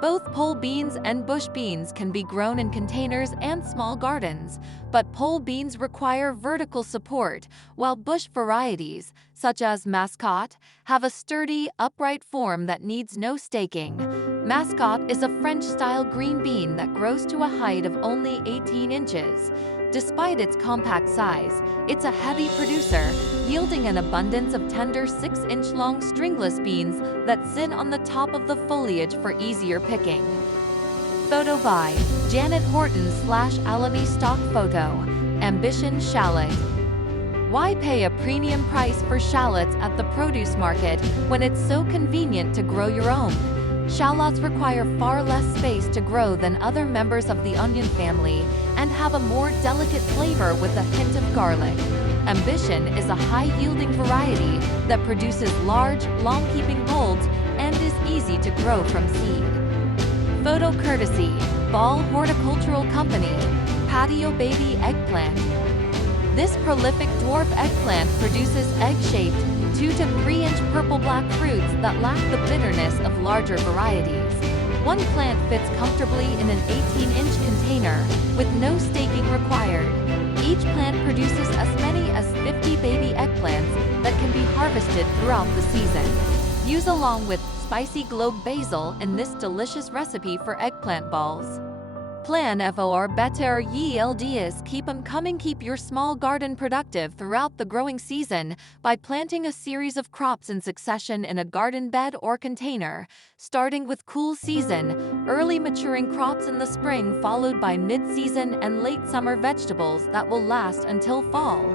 Both pole beans and bush beans can be grown in containers and small gardens, but pole beans require vertical support, while bush varieties, such as Mascotte, have a sturdy, upright form that needs no staking. Mascotte is a French-style green bean that grows to a height of only 18 inches. Despite its compact size, it's a heavy producer, yielding an abundance of tender 6-inch-long stringless beans that sit on the top of the foliage for easier picking. Photo by Janet Horton/Alamy Stock Photo. Ambition Shallot. Why pay a premium price for shallots at the produce market when it's so convenient to grow your own? Shallots require far less space to grow than other members of the onion family and have a more delicate flavor with a hint of garlic. Ambition is a high-yielding variety that produces large, long-keeping bulbs and is easy to grow from seed. Photo courtesy, Ball Horticultural Company, Patio Baby Eggplant. This prolific dwarf eggplant produces egg-shaped, 2 to 3 inch purple-black fruits that lack the bitterness of larger varieties. One plant fits comfortably in an 18-inch container, with no staking required. Each plant produces as many as 50 baby eggplants that can be harvested throughout the season. Use along with spicy globe basil in this delicious recipe for eggplant balls. Plan for better yields. Keep 'em coming. Keep your small garden productive throughout the growing season by planting a series of crops in succession in a garden bed or container, starting with cool season, early maturing crops in the spring followed by mid-season and late summer vegetables that will last until fall.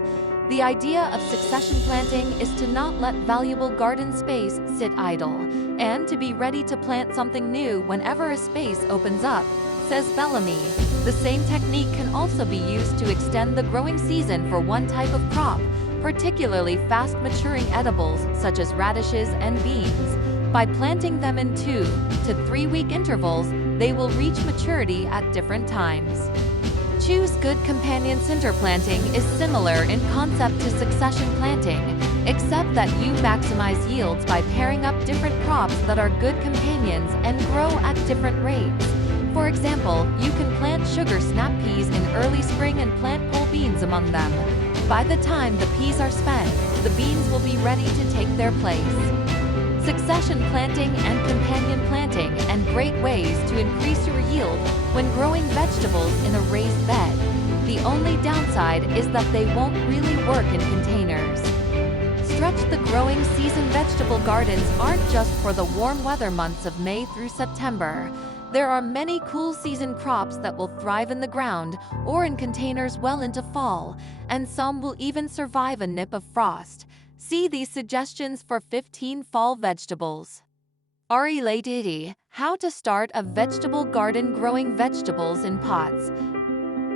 The idea of succession planting is to not let valuable garden space sit idle, and to be ready to plant something new whenever a space opens up, says Bellamy. The same technique can also be used to extend the growing season for one type of crop, particularly fast-maturing edibles such as radishes and beans. By planting them in 2 to 3 week intervals, they will reach maturity at different times. Choose good companion interplanting is similar in concept to succession planting, except that you maximize yields by pairing up different crops that are good companions and grow at different rates. For example, you can plant sugar snap peas in early spring and plant pole beans among them. By the time the peas are spent, the beans will be ready to take their place. Succession planting and companion planting and great ways to increase your yield when growing vegetables in a raised bed. The only downside is that they won't really work in containers. Stretch the growing season. Vegetable gardens aren't just for the warm weather months of May through September. There are many cool season crops that will thrive in the ground or in containers well into fall, and some will even survive a nip of frost. See these suggestions for 15 fall vegetables. Related: How to start a vegetable garden. Growing vegetables in pots,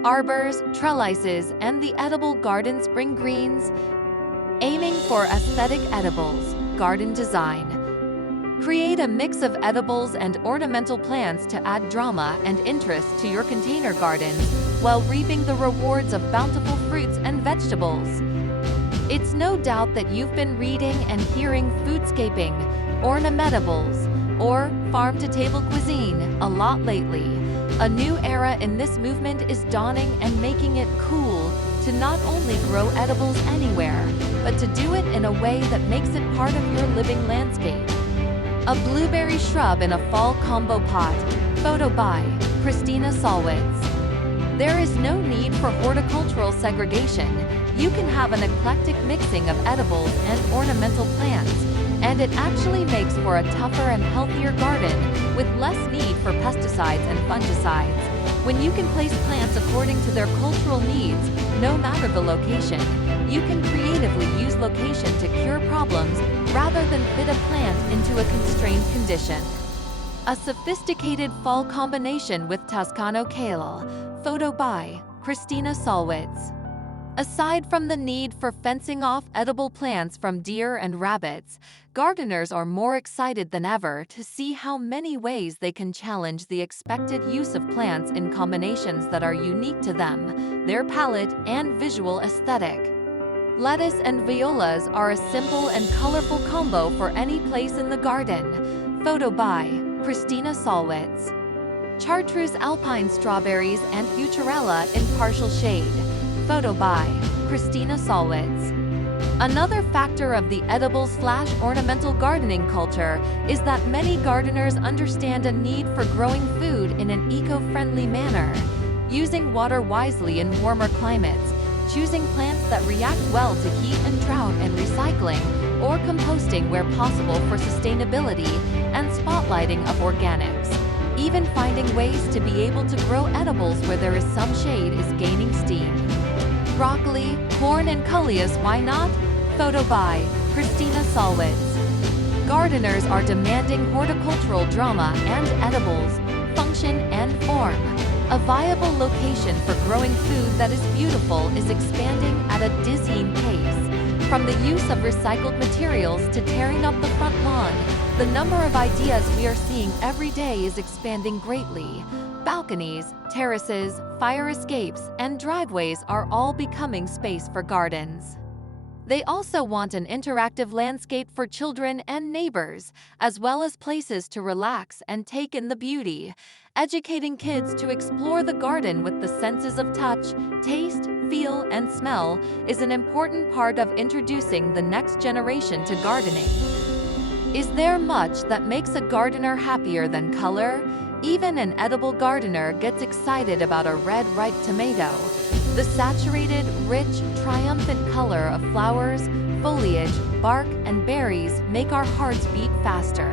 arbors, trellises, and the edible garden. Spring greens. Aiming for aesthetic edibles. Garden design. Create a mix of edibles and ornamental plants to add drama and interest to your container gardens while reaping the rewards of bountiful fruits and vegetables. It's no doubt that you've been reading and hearing foodscaping, ornamentables, or farm-to-table cuisine a lot lately. A new era in this movement is dawning and making it cool to not only grow edibles anywhere, but to do it in a way that makes it part of your living landscape. A blueberry shrub in a fall combo pot. Photo by Christina Solwitz. There is no need for horticultural segregation. You can have an eclectic mixing of edibles and ornamental plants, and it actually makes for a tougher and healthier garden with less need for pesticides and fungicides. When you can place plants according to their cultural needs, no matter the location, you can creatively use location to cure problems rather than fit a plant into a constrained condition. A sophisticated fall combination with Toscano kale. Photo by Christina Solwitz. Aside from the need for fencing off edible plants from deer and rabbits, gardeners are more excited than ever to see how many ways they can challenge the expected use of plants in combinations that are unique to them, their palate, and visual aesthetic. Lettuce and violas are a simple and colorful combo for any place in the garden. Photo by Christina Solwitz. Chartreuse alpine strawberries and Futurella in partial shade. Photo by Christina Solwitz. Another factor of the edible/ornamental gardening culture is that many gardeners understand a need for growing food in an eco-friendly manner, using water wisely in warmer climates, choosing plants that react well to heat and drought, and recycling or composting where possible for sustainability, and spotlighting of organics. Even finding ways to be able to grow edibles where there is some shade is gaining steam. Broccoli, corn, and coleus, why not? Photo by Christina Solwitz. Gardeners are demanding horticultural drama and edibles, function and form. A viable location for growing food that is beautiful is expanding at a dizzying pace. From the use of recycled materials to tearing up the front lawn, the number of ideas we are seeing every day is expanding greatly. Balconies, terraces, fire escapes, and driveways are all becoming space for gardens. They also want an interactive landscape for children and neighbors, as well as places to relax and take in the beauty. Educating kids to explore the garden with the senses of touch, taste, feel, and smell is an important part of introducing the next generation to gardening. Is there much that makes a gardener happier than color? Even an edible gardener gets excited about a red ripe tomato. The saturated, rich, triumphant color of flowers, foliage, bark, and berries make our hearts beat faster.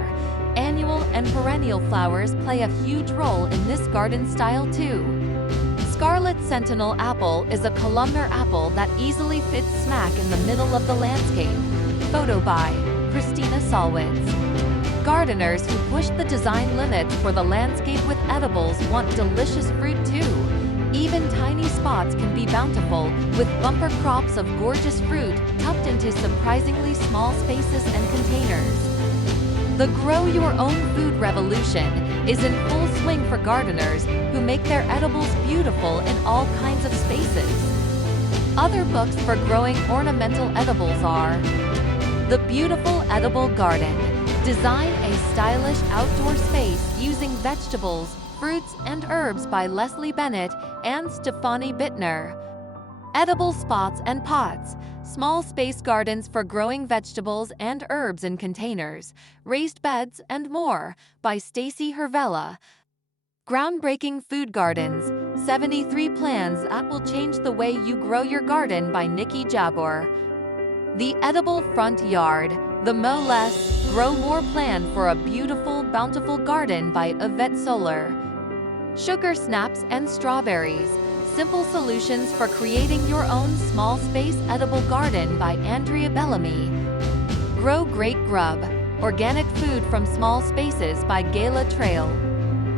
Annual and perennial flowers play a huge role in this garden style too. Scarlet Sentinel apple is a columnar apple that easily fits smack in the middle of the landscape. Photo by Christina Solwitz. Gardeners who push the design limits for the landscape with edibles want delicious fruit too. Even tiny spots can be bountiful, with bumper crops of gorgeous fruit tucked into surprisingly small spaces and containers. The Grow Your Own Food revolution is in full swing for gardeners who make their edibles beautiful in all kinds of spaces. Other books for growing ornamental edibles are The Beautiful Edible Garden. Design a stylish outdoor space using vegetables, fruits, and herbs by Leslie Bennett and Stefanie Bittner. Edible Spots and Pots. Small space gardens for growing vegetables and herbs in containers, raised beds, and more by Stacy Hervella. Groundbreaking Food Gardens. 73 Plans That Will Change the Way You Grow Your Garden by Nikki Jabor. The Edible Front Yard. The Mow Less, Grow More Plan for a Beautiful, Bountiful Garden by Yvette Soler. Sugar Snaps and Strawberries. Simple Solutions for Creating Your Own Small Space Edible Garden by Andrea Bellamy. Grow Great Grub. Organic Food from Small Spaces by Gayla Trail.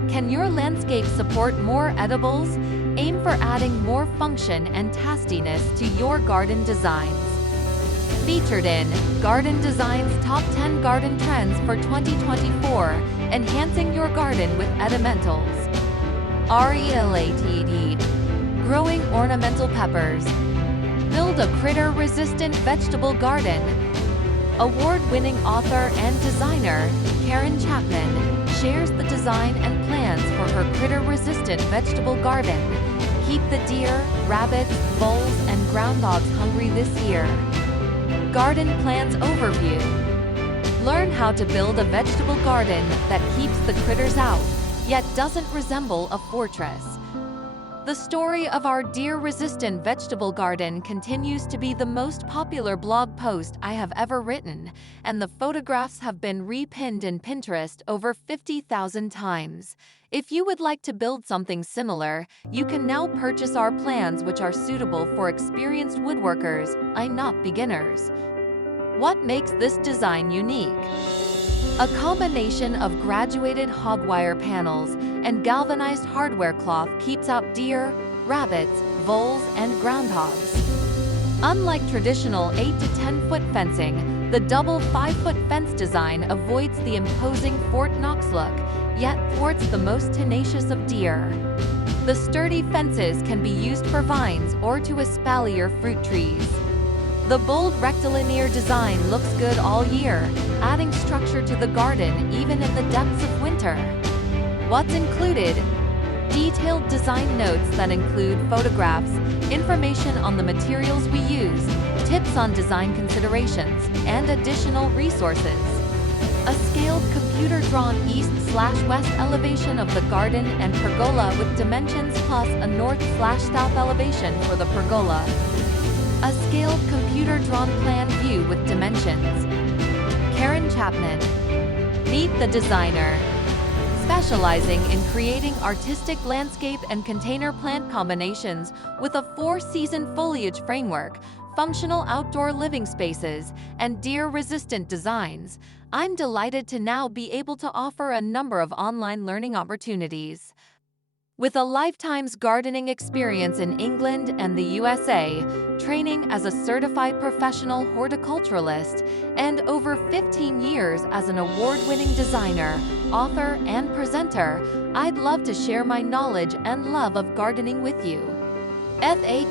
Can your landscape support more edibles? Aim for adding more function and tastiness to your garden designs. Featured in Garden Design's Top 10 Garden Trends for 2024, Enhancing Your Garden with Edimentals. RELATED. Growing Ornamental Peppers. Build a critter-resistant vegetable garden. Award-winning author and designer, Karen Chapman, shares the design and plans for her critter-resistant vegetable garden. Keep the deer, rabbits, voles, and groundhogs hungry this year. Garden Plans Overview. Learn how to build a vegetable garden that keeps the critters out, yet doesn't resemble a fortress. The story of our deer-resistant vegetable garden continues to be the most popular blog post I have ever written, and the photographs have been repinned in Pinterest over 50,000 times. If you would like to build something similar, you can now purchase our plans, which are suitable for experienced woodworkers, not beginners. What makes this design unique? A combination of graduated hog wire panels and galvanized hardware cloth keeps out deer, rabbits, voles, and groundhogs. Unlike traditional 8 to 10 foot fencing, the double 5-foot fence design avoids the imposing Fort Knox look, yet thwarts the most tenacious of deer. The sturdy fences can be used for vines or to espalier fruit trees. The bold rectilinear design looks good all year, adding structure to the garden even in the depths of winter. What's included? Detailed design notes that include photographs, information on the materials we use, tips on design considerations, and additional resources. A scaled computer-drawn east/west elevation of the garden and pergola with dimensions plus a north/south elevation for the pergola. A scaled computer-drawn plan view with dimensions. Karen Chapman. Meet the designer. Specializing in creating artistic landscape and container plant combinations with a 4-season foliage framework, functional outdoor living spaces, and deer-resistant designs, I'm delighted to now be able to offer a number of online learning opportunities. With a lifetime's gardening experience in England and the USA, training as a certified professional horticulturalist, and over 15 years as an award-winning designer, author, and presenter, I'd love to share my knowledge and love of gardening with you. F8.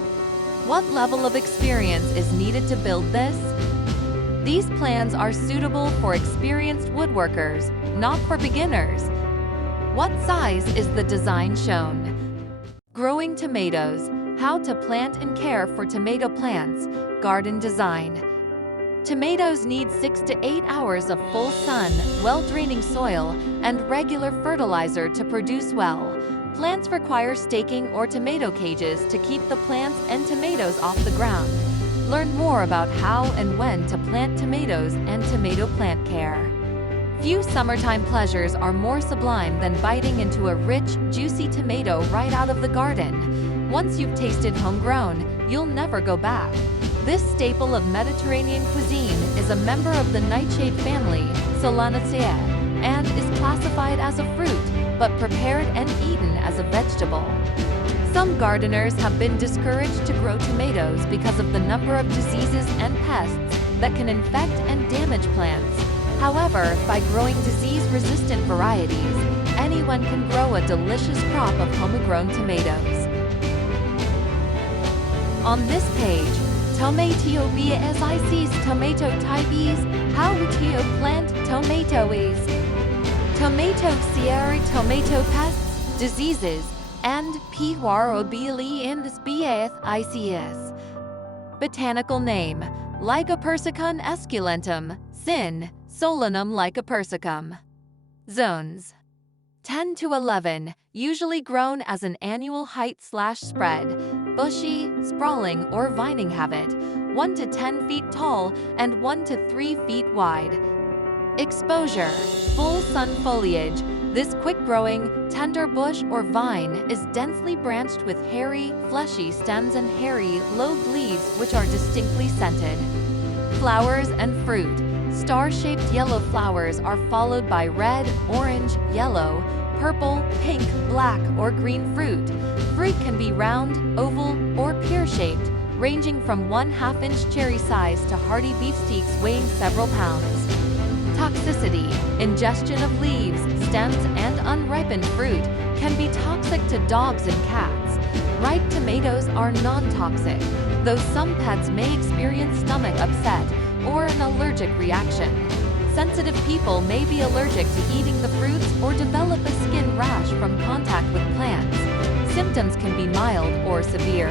What level of experience is needed to build this? These plans are suitable for experienced woodworkers, not for beginners. What size is the design shown? Growing tomatoes, how to plant and care for tomato plants, garden design. Tomatoes need 6 to 8 hours of full sun, well-draining soil, and regular fertilizer to produce well. Plants require staking or tomato cages to keep the plants and tomatoes off the ground. Learn more about how and when to plant tomatoes and tomato plant care. Few summertime pleasures are more sublime than biting into a rich, juicy tomato right out of the garden. Once you've tasted homegrown, you'll never go back. This staple of Mediterranean cuisine is a member of the nightshade family, Solanaceae, and is classified as a fruit, but prepared and eaten as a vegetable. Some gardeners have been discouraged to grow tomatoes because of the number of diseases and pests that can infect and damage plants. However, by growing disease-resistant varieties, anyone can grow a delicious crop of homegrown tomatoes. On this page, Tomato BSIC's tomato types, how to plant tomatoes. Tomato Sierra tomato pests, diseases, and P-Warobili in this BSICs. Botanical name, Lycopersicum esculentum, Sin. Solanum lycopersicum. Zones. 10 to 11, usually grown as an annual height/spread, bushy, sprawling, or vining habit, 1 to 10 feet tall and 1 to 3 feet wide. Exposure, full sun foliage. This quick-growing, tender bush or vine is densely branched with hairy, fleshy stems and hairy, lobed leaves which are distinctly scented. Flowers and fruit. Star-shaped yellow flowers are followed by red, orange, yellow, purple, pink, black, or green fruit. Fruit can be round, oval, or pear-shaped, ranging from 1/2-inch cherry size to hearty beefsteaks weighing several pounds. Toxicity. Ingestion of leaves, stems, and unripened fruit can be toxic to dogs and cats. Ripe tomatoes are non-toxic, though some pets may experience stomach upset or an allergic reaction. Sensitive people may be allergic to eating the fruits or develop a skin rash from contact with plants. Symptoms can be mild or severe.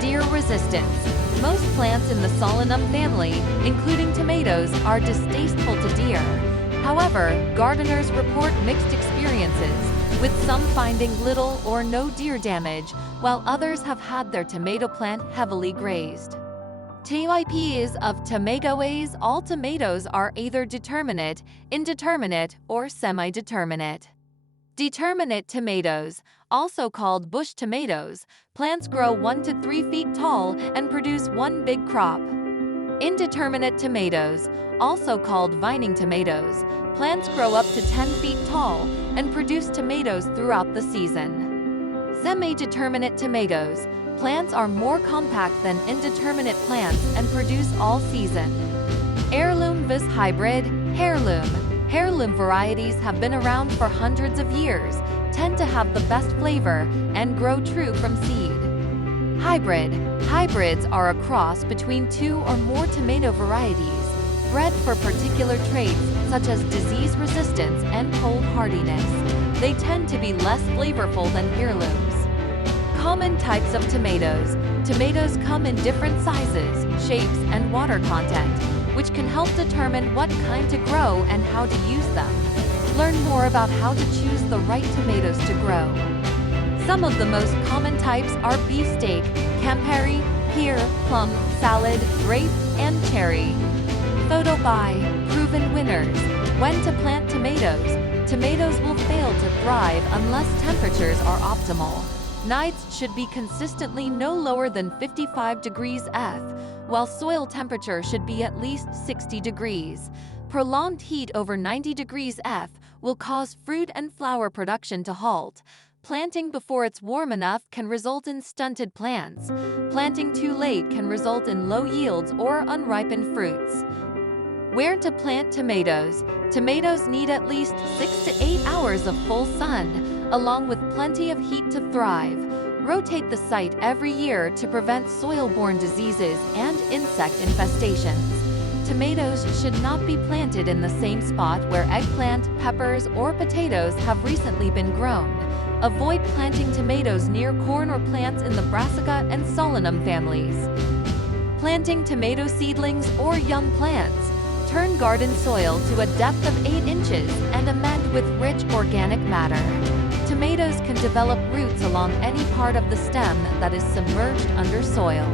Deer resistance. Most plants in the Solanum family, including tomatoes, are distasteful to deer. However, gardeners report mixed experiences, with some finding little or no deer damage, while others have had their tomato plant heavily grazed. Types of tomatoes. All tomatoes are either determinate, indeterminate, or semi-determinate. Determinate tomatoes, also called bush tomatoes, plants grow 1 to 3 feet tall and produce one big crop. Indeterminate tomatoes, also called vining tomatoes, plants grow up to 10 feet tall and produce tomatoes throughout the season. Semi-determinate tomatoes, plants are more compact than indeterminate plants and produce all season. Heirloom vs. hybrid, heirloom. Heirloom varieties have been around for hundreds of years, tend to have the best flavor, and grow true from seed. Hybrid. Hybrids are a cross between two or more tomato varieties, bred for particular traits such as disease resistance and cold hardiness. They tend to be less flavorful than heirlooms. Common types of tomatoes. Tomatoes come in different sizes, shapes, and water content, which can help determine what kind to grow and how to use them. Learn more about how to choose the right tomatoes to grow. Some of the most common types are beefsteak, Campari, pear, plum, salad, grape, and cherry. Photo by Proven Winners. When to plant tomatoes. Tomatoes will fail to thrive unless temperatures are optimal. Nights should be consistently no lower than 55 degrees F, while soil temperature should be at least 60 degrees. Prolonged heat over 90 degrees F will cause fruit and flower production to halt. Planting before it's warm enough can result in stunted plants. Planting too late can result in low yields or unripened fruits. Where to plant tomatoes. Tomatoes need at least 6 to 8 hours of full sun, along with plenty of heat to thrive. Rotate the site every year to prevent soil-borne diseases and insect infestations. Tomatoes should not be planted in the same spot where eggplant, peppers, or potatoes have recently been grown. Avoid planting tomatoes near corn or plants in the Brassica and Solanum families. Planting tomato seedlings or young plants. Turn garden soil to a depth of 8 inches and amend with rich organic matter. Tomatoes can develop roots along any part of the stem that is submerged under soil.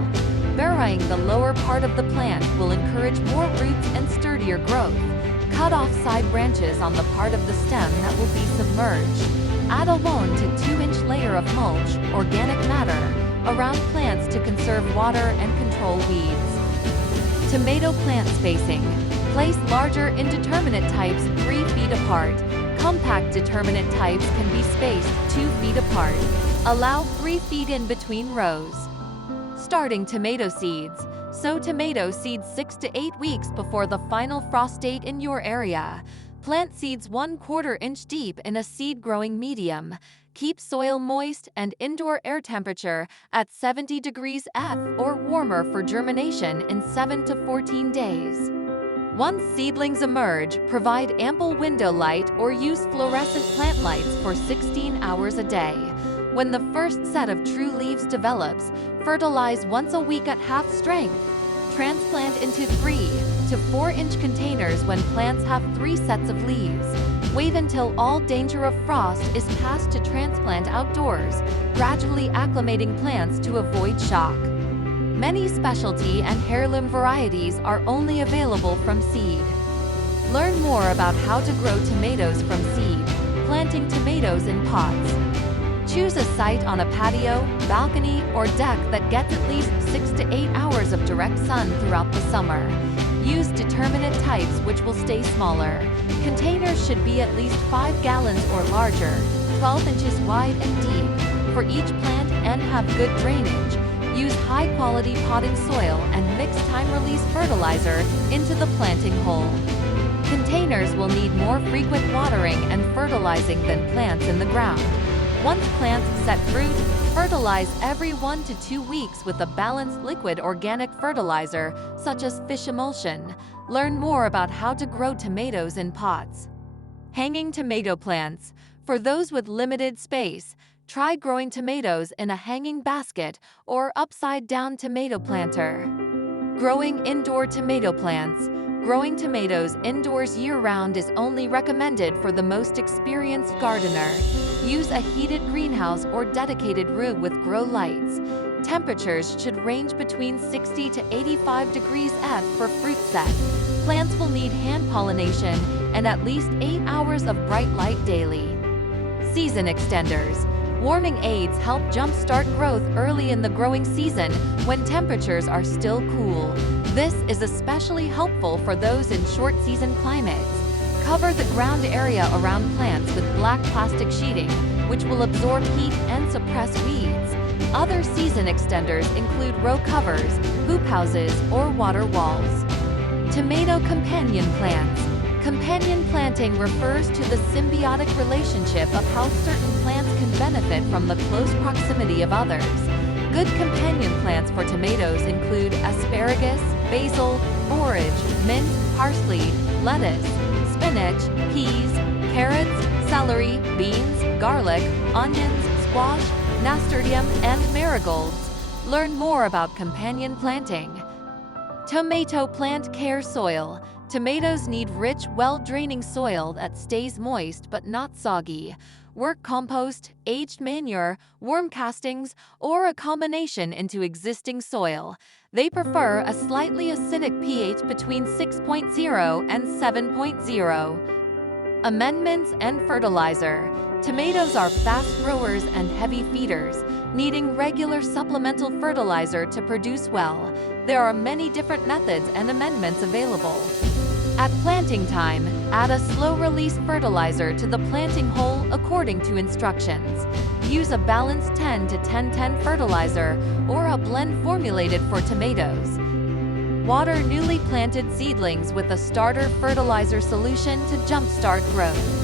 Burying the lower part of the plant will encourage more roots and sturdier growth. Cut off side branches on the part of the stem that will be submerged. Add a 1 to 2-inch layer of mulch, organic matter, around plants to conserve water and control weeds. Tomato plant spacing. Place larger indeterminate types 3 feet apart. Compact determinate types can be spaced 2 feet apart. Allow 3 feet in between rows. Starting tomato seeds. Sow tomato seeds 6 to 8 weeks before the final frost date in your area. Plant seeds 1/4 inch deep in a seed-growing medium. Keep soil moist and indoor air temperature at 70 degrees F or warmer for germination in 7 to 14 days. Once seedlings emerge, provide ample window light or use fluorescent plant lights for 16 hours a day. When the first set of true leaves develops, fertilize once a week at half strength. Transplant into 3 to 4-inch containers when plants have 3 sets of leaves. Wait until all danger of frost is past to transplant outdoors, gradually acclimating plants to avoid shock. Many specialty and heirloom varieties are only available from seed. Learn more about how to grow tomatoes from seed. Planting tomatoes in pots. Choose a site on a patio, balcony, or deck that gets at least 6 to 8 hours of direct sun throughout the summer. Use determinate types which will stay smaller. Containers should be at least 5 gallons or larger, 12 inches wide and deep, for each plant and have good drainage. Use high-quality potting soil and mix time-release fertilizer into the planting hole. Containers will need more frequent watering and fertilizing than plants in the ground. Once plants set fruit, fertilize every 1 to 2 weeks with a balanced liquid organic fertilizer, such as fish emulsion. Learn more about how to grow tomatoes in pots. Hanging tomato plants. For those with limited space, try growing tomatoes in a hanging basket or upside-down tomato planter. Growing indoor tomato plants. Growing tomatoes indoors year-round is only recommended for the most experienced gardener. Use a heated greenhouse or dedicated room with grow lights. Temperatures should range between 60 to 85 degrees F for fruit set. Plants will need hand pollination and at least 8 hours of bright light daily. Season extenders. Warming aids help jumpstart growth early in the growing season when temperatures are still cool. This is especially helpful for those in short-season climates. Cover the ground area around plants with black plastic sheeting, which will absorb heat and suppress weeds. Other season extenders include row covers, hoop houses, or water walls. Tomato companion plants. Companion planting refers to the symbiotic relationship of how certain plants can benefit from the close proximity of others. Good companion plants for tomatoes include asparagus, basil, borage, mint, parsley, lettuce, spinach, peas, carrots, celery, beans, garlic, onions, squash, nasturtium, and marigolds. Learn more about companion planting. Tomato plant care soil. Tomatoes need rich, well-draining soil that stays moist but not soggy. Work compost, aged manure, worm castings, or a combination into existing soil. They prefer a slightly acidic pH between 6.0 and 7.0. Amendments and fertilizer. Tomatoes are fast growers and heavy feeders, needing regular supplemental fertilizer to produce well. There are many different methods and amendments available. At planting time, add a slow-release fertilizer to the planting hole according to instructions. Use a balanced 10 to 10-10 fertilizer or a blend formulated for tomatoes. Water newly planted seedlings with a starter fertilizer solution to jumpstart growth.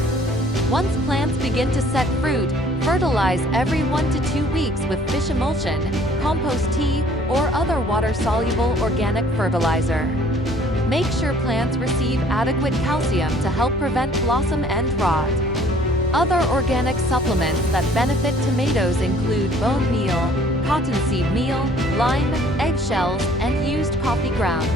Once plants begin to set fruit, fertilize every 1 to 2 weeks with fish emulsion, compost tea, or other water-soluble organic fertilizer. Make sure plants receive adequate calcium to help prevent blossom end rot. Other organic supplements that benefit tomatoes include bone meal, cottonseed meal, lime, eggshells, and used coffee grounds.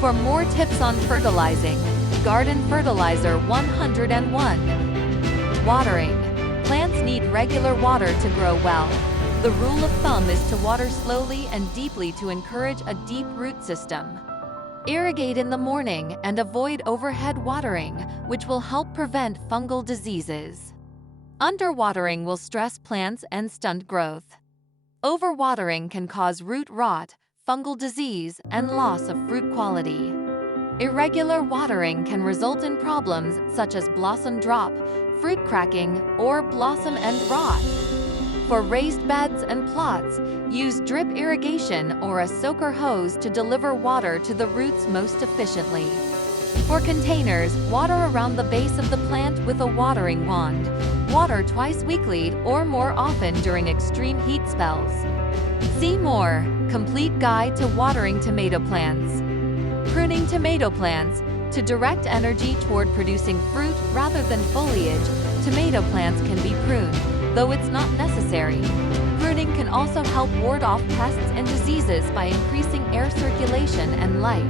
For more tips on fertilizing, Garden Fertilizer 101. Watering. Plants need regular water to grow well. The rule of thumb is to water slowly and deeply to encourage a deep root system. Irrigate in the morning and avoid overhead watering, which will help prevent fungal diseases. Underwatering will stress plants and stunt growth. Overwatering can cause root rot, fungal disease, and loss of fruit quality. Irregular watering can result in problems such as blossom drop, fruit cracking, or blossom end rot. For raised beds and plots, use drip irrigation or a soaker hose to deliver water to the roots most efficiently. For containers, water around the base of the plant with a watering wand. Water twice weekly or more often during extreme heat spells. See more. Complete guide to watering tomato plants. Pruning tomato plants. To direct energy toward producing fruit rather than foliage, tomato plants can be pruned, though it's not necessary. Pruning can also help ward off pests and diseases by increasing air circulation and light.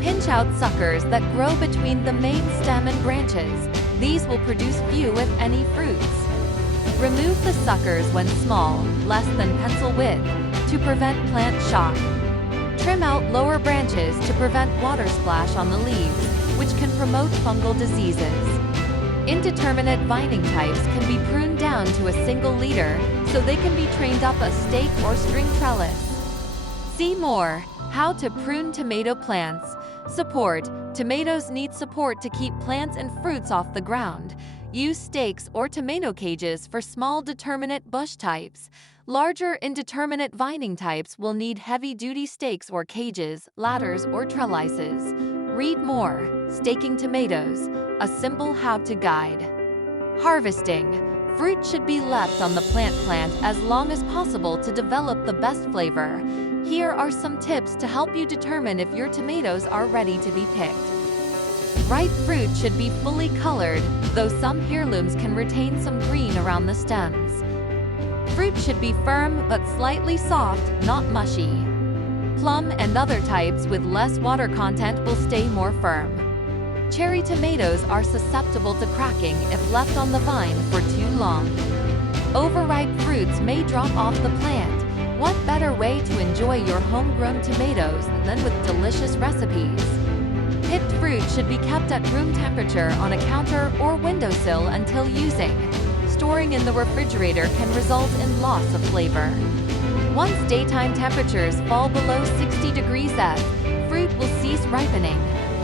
Pinch out suckers that grow between the main stem and branches. These will produce few if any fruits. Remove the suckers when small, less than pencil width, to prevent plant shock. Trim out lower branches to prevent water splash on the leaves, which can promote fungal diseases. Indeterminate vining types can be pruned down to a single leader so they can be trained up a stake or string trellis. See more. How to prune tomato plants. Support. Tomatoes need support to keep plants and fruits off the ground. Use stakes or tomato cages for small determinate bush types. Larger indeterminate vining types will need heavy-duty stakes or cages, ladders, or trellises. Read more. Staking tomatoes. A simple how-to guide. Harvesting. Fruit should be left on the plant as long as possible to develop the best flavor. Here are some tips to help you determine if your tomatoes are ready to be picked. Ripe fruit should be fully colored, though some heirlooms can retain some green around the stems. Fruit should be firm but slightly soft, not mushy. Plum and other types with less water content will stay more firm. Cherry tomatoes are susceptible to cracking if left on the vine for too long. Overripe fruits may drop off the plant. What better way to enjoy your homegrown tomatoes than with delicious recipes? Picked fruit should be kept at room temperature on a counter or windowsill until using. Storing in the refrigerator can result in loss of flavor. Once daytime temperatures fall below 60 degrees F, fruit will cease ripening.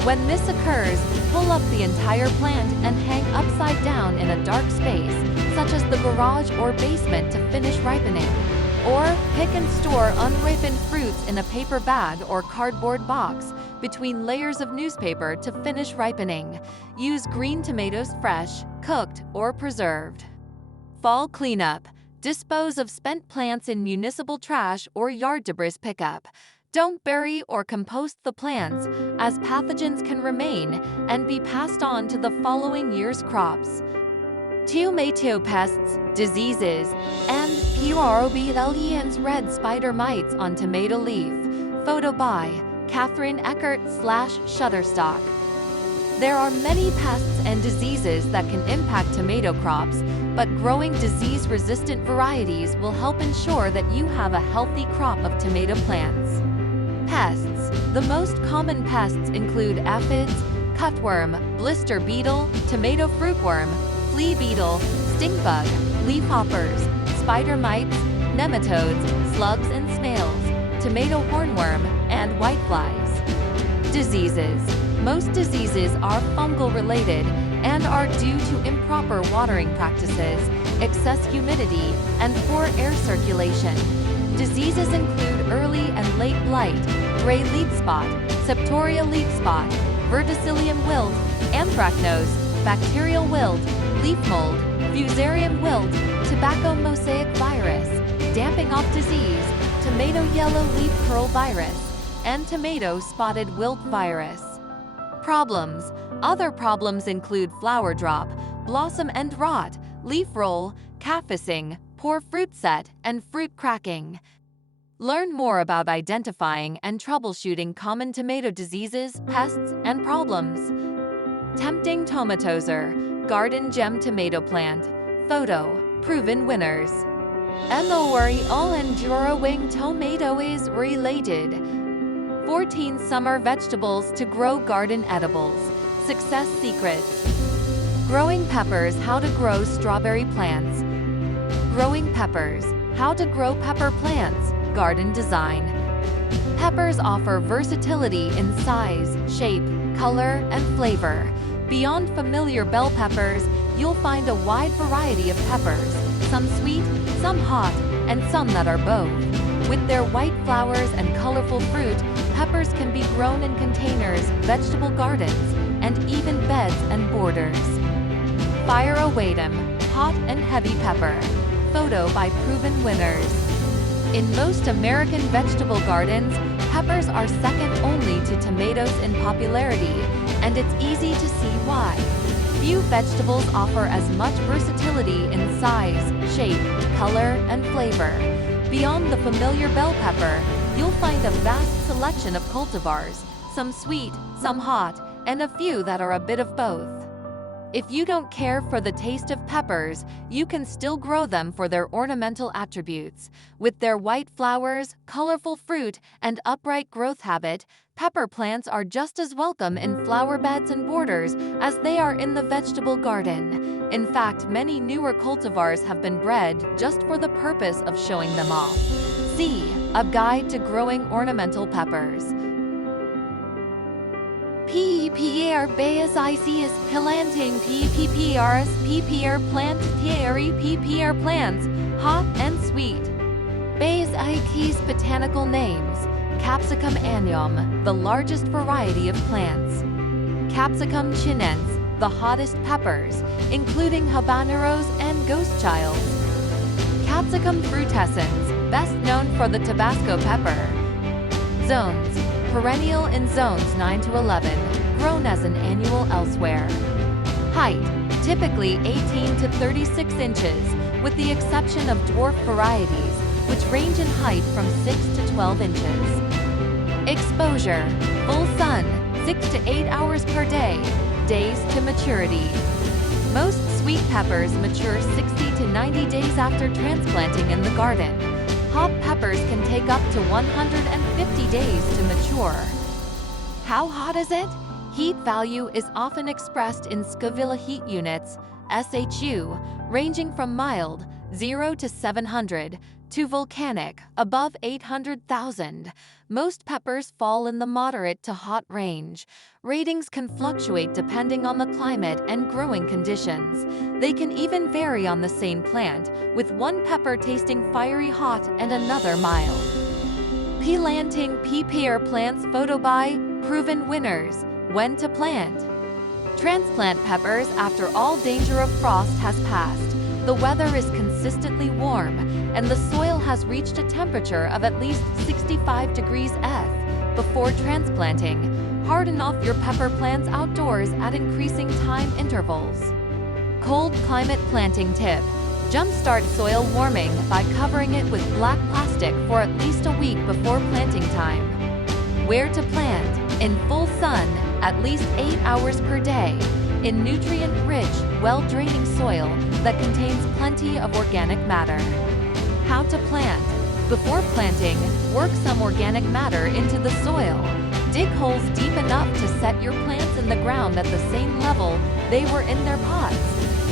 When this occurs, pull up the entire plant and hang upside down in a dark space, such as the garage or basement, to finish ripening. Or pick and store unripened fruits in a paper bag or cardboard box between layers of newspaper to finish ripening. Use green tomatoes fresh, cooked, or preserved. Fall cleanup. Dispose of spent plants in municipal trash or yard debris pickup. Don't bury or compost the plants, as pathogens can remain and be passed on to the following year's crops. Tomato pests, diseases, and Purobidellians red spider mites on tomato leaf. Photo by Catherine Eckert/Shutterstock. There are many pests and diseases that can impact tomato crops, but growing disease-resistant varieties will help ensure that you have a healthy crop of tomato plants. Pests. The most common pests include aphids, cutworm, blister beetle, tomato fruitworm, flea beetle, stink bug, leafhoppers, spider mites, nematodes, slugs and snails, tomato hornworm, and whiteflies. Diseases. Most diseases are fungal-related and are due to improper watering practices, excess humidity, and poor air circulation. Diseases include early and late blight, gray leaf spot, septoria leaf spot, verticillium wilt, anthracnose, bacterial wilt, leaf mold, fusarium wilt, tobacco mosaic virus, damping off disease, tomato yellow leaf curl virus, and tomato spotted wilt virus. Problems. Other problems include flower drop, blossom end rot, leaf roll, caphysing, poor fruit set, and fruit cracking. Learn more about identifying and troubleshooting common tomato diseases, pests, and problems. Tempting Tomatoser, Garden Gem Tomato Plant. Photo, proven winners. Emowari all enduring tomato is related. 14 summer vegetables to grow garden edibles. Success secrets. Growing peppers, how to grow strawberry plants. Growing peppers, how to grow pepper plants, garden design. Peppers offer versatility in size, shape, color, and flavor. Beyond familiar bell peppers, you'll find a wide variety of peppers, some sweet, some hot, and some that are both. With their white flowers and colorful fruit, peppers can be grown in containers, vegetable gardens, and even beds and borders. Fire awatum, hot and heavy pepper. Photo by proven winners. In most American vegetable gardens, peppers are second only to tomatoes in popularity, and it's easy to see why. Few vegetables offer as much versatility in size, shape, color, and flavor. Beyond the familiar bell pepper, you'll find a vast selection of cultivars, some sweet, some hot, and a few that are a bit of both. If you don't care for the taste of peppers, you can still grow them for their ornamental attributes. With their white flowers, colorful fruit, and upright growth habit, pepper plants are just as welcome in flower beds and borders as they are in the vegetable garden. In fact, many newer cultivars have been bred just for the purpose of showing them off. See, a guide to growing ornamental peppers. PPR Baeziceus planting PPRs PPR plant Thierry PPR plants, hot and sweet. Baeziceus botanical names. Capsicum annuum, the largest variety of plants. Capsicum chinense, the hottest peppers, including habaneros and ghostchilds. Capsicum frutescens, best known for the Tabasco pepper. Zones. Perennial in zones 9 to 11, grown as an annual elsewhere. Height, typically 18 to 36 inches, with the exception of dwarf varieties, which range in height from 6 to 12 inches. Exposure, full sun, 6 to 8 hours per day, days to maturity. Most sweet peppers mature 60 to 90 days after transplanting in the garden. Hot peppers can take up to 150 days to mature. How hot is it? Heat value is often expressed in Scoville heat units, SHU, ranging from mild, 0 to 700, to volcanic, above 800,000. Most peppers fall in the moderate to hot range. Ratings can fluctuate depending on the climate and growing conditions. They can even vary on the same plant, with one pepper tasting fiery hot and another mild. Planting PPR plants. Photo by proven winners. When to plant. Transplant peppers after all danger of frost has passed. the weather is consistently warm, and the soil has reached a temperature of at least 65 degrees F. Before transplanting, harden off your pepper plants outdoors at increasing time intervals. Cold climate planting tip. Jumpstart soil warming by covering it with black plastic for at least a week before planting time. Where to plant? In full sun, at least 8 hours per day, in nutrient-rich, well-draining soil that contains plenty of organic matter. How to plant? Before planting, work some organic matter into the soil. Dig holes deep enough to set your plants in the ground at the same level they were in their pots.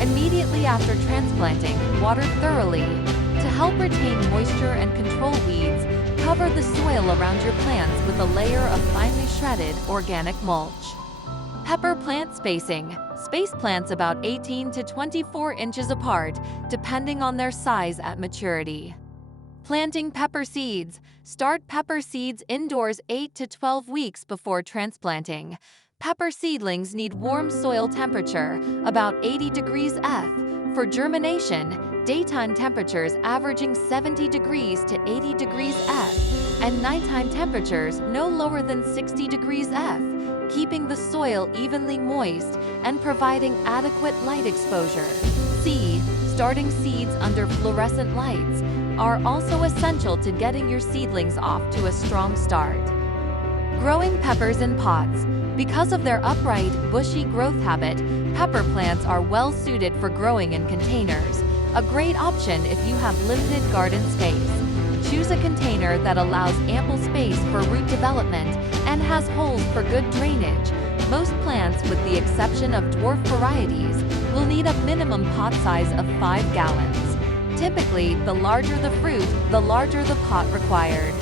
Immediately after transplanting, water thoroughly. To help retain moisture and control weeds, cover the soil around your plants with a layer of finely shredded organic mulch. Pepper plant spacing. Space plants about 18 to 24 inches apart, depending on their size at maturity. Planting pepper seeds. Start pepper seeds indoors 8 to 12 weeks before transplanting. Pepper seedlings need warm soil temperature, about 80 degrees F. For germination, daytime temperatures averaging 70 degrees to 80 degrees F, and nighttime temperatures no lower than 60 degrees F, keeping the soil evenly moist and providing adequate light exposure. C. Starting seeds under fluorescent lights are also essential to getting your seedlings off to a strong start. Growing peppers in pots. Because of their upright, bushy growth habit, pepper plants are well suited for growing in containers, a great option if you have limited garden space. Choose a container that allows ample space for root development and has holes for good drainage. Most plants, with the exception of dwarf varieties, will need a minimum pot size of 5 gallons. Typically, the larger the fruit, the larger the pot required.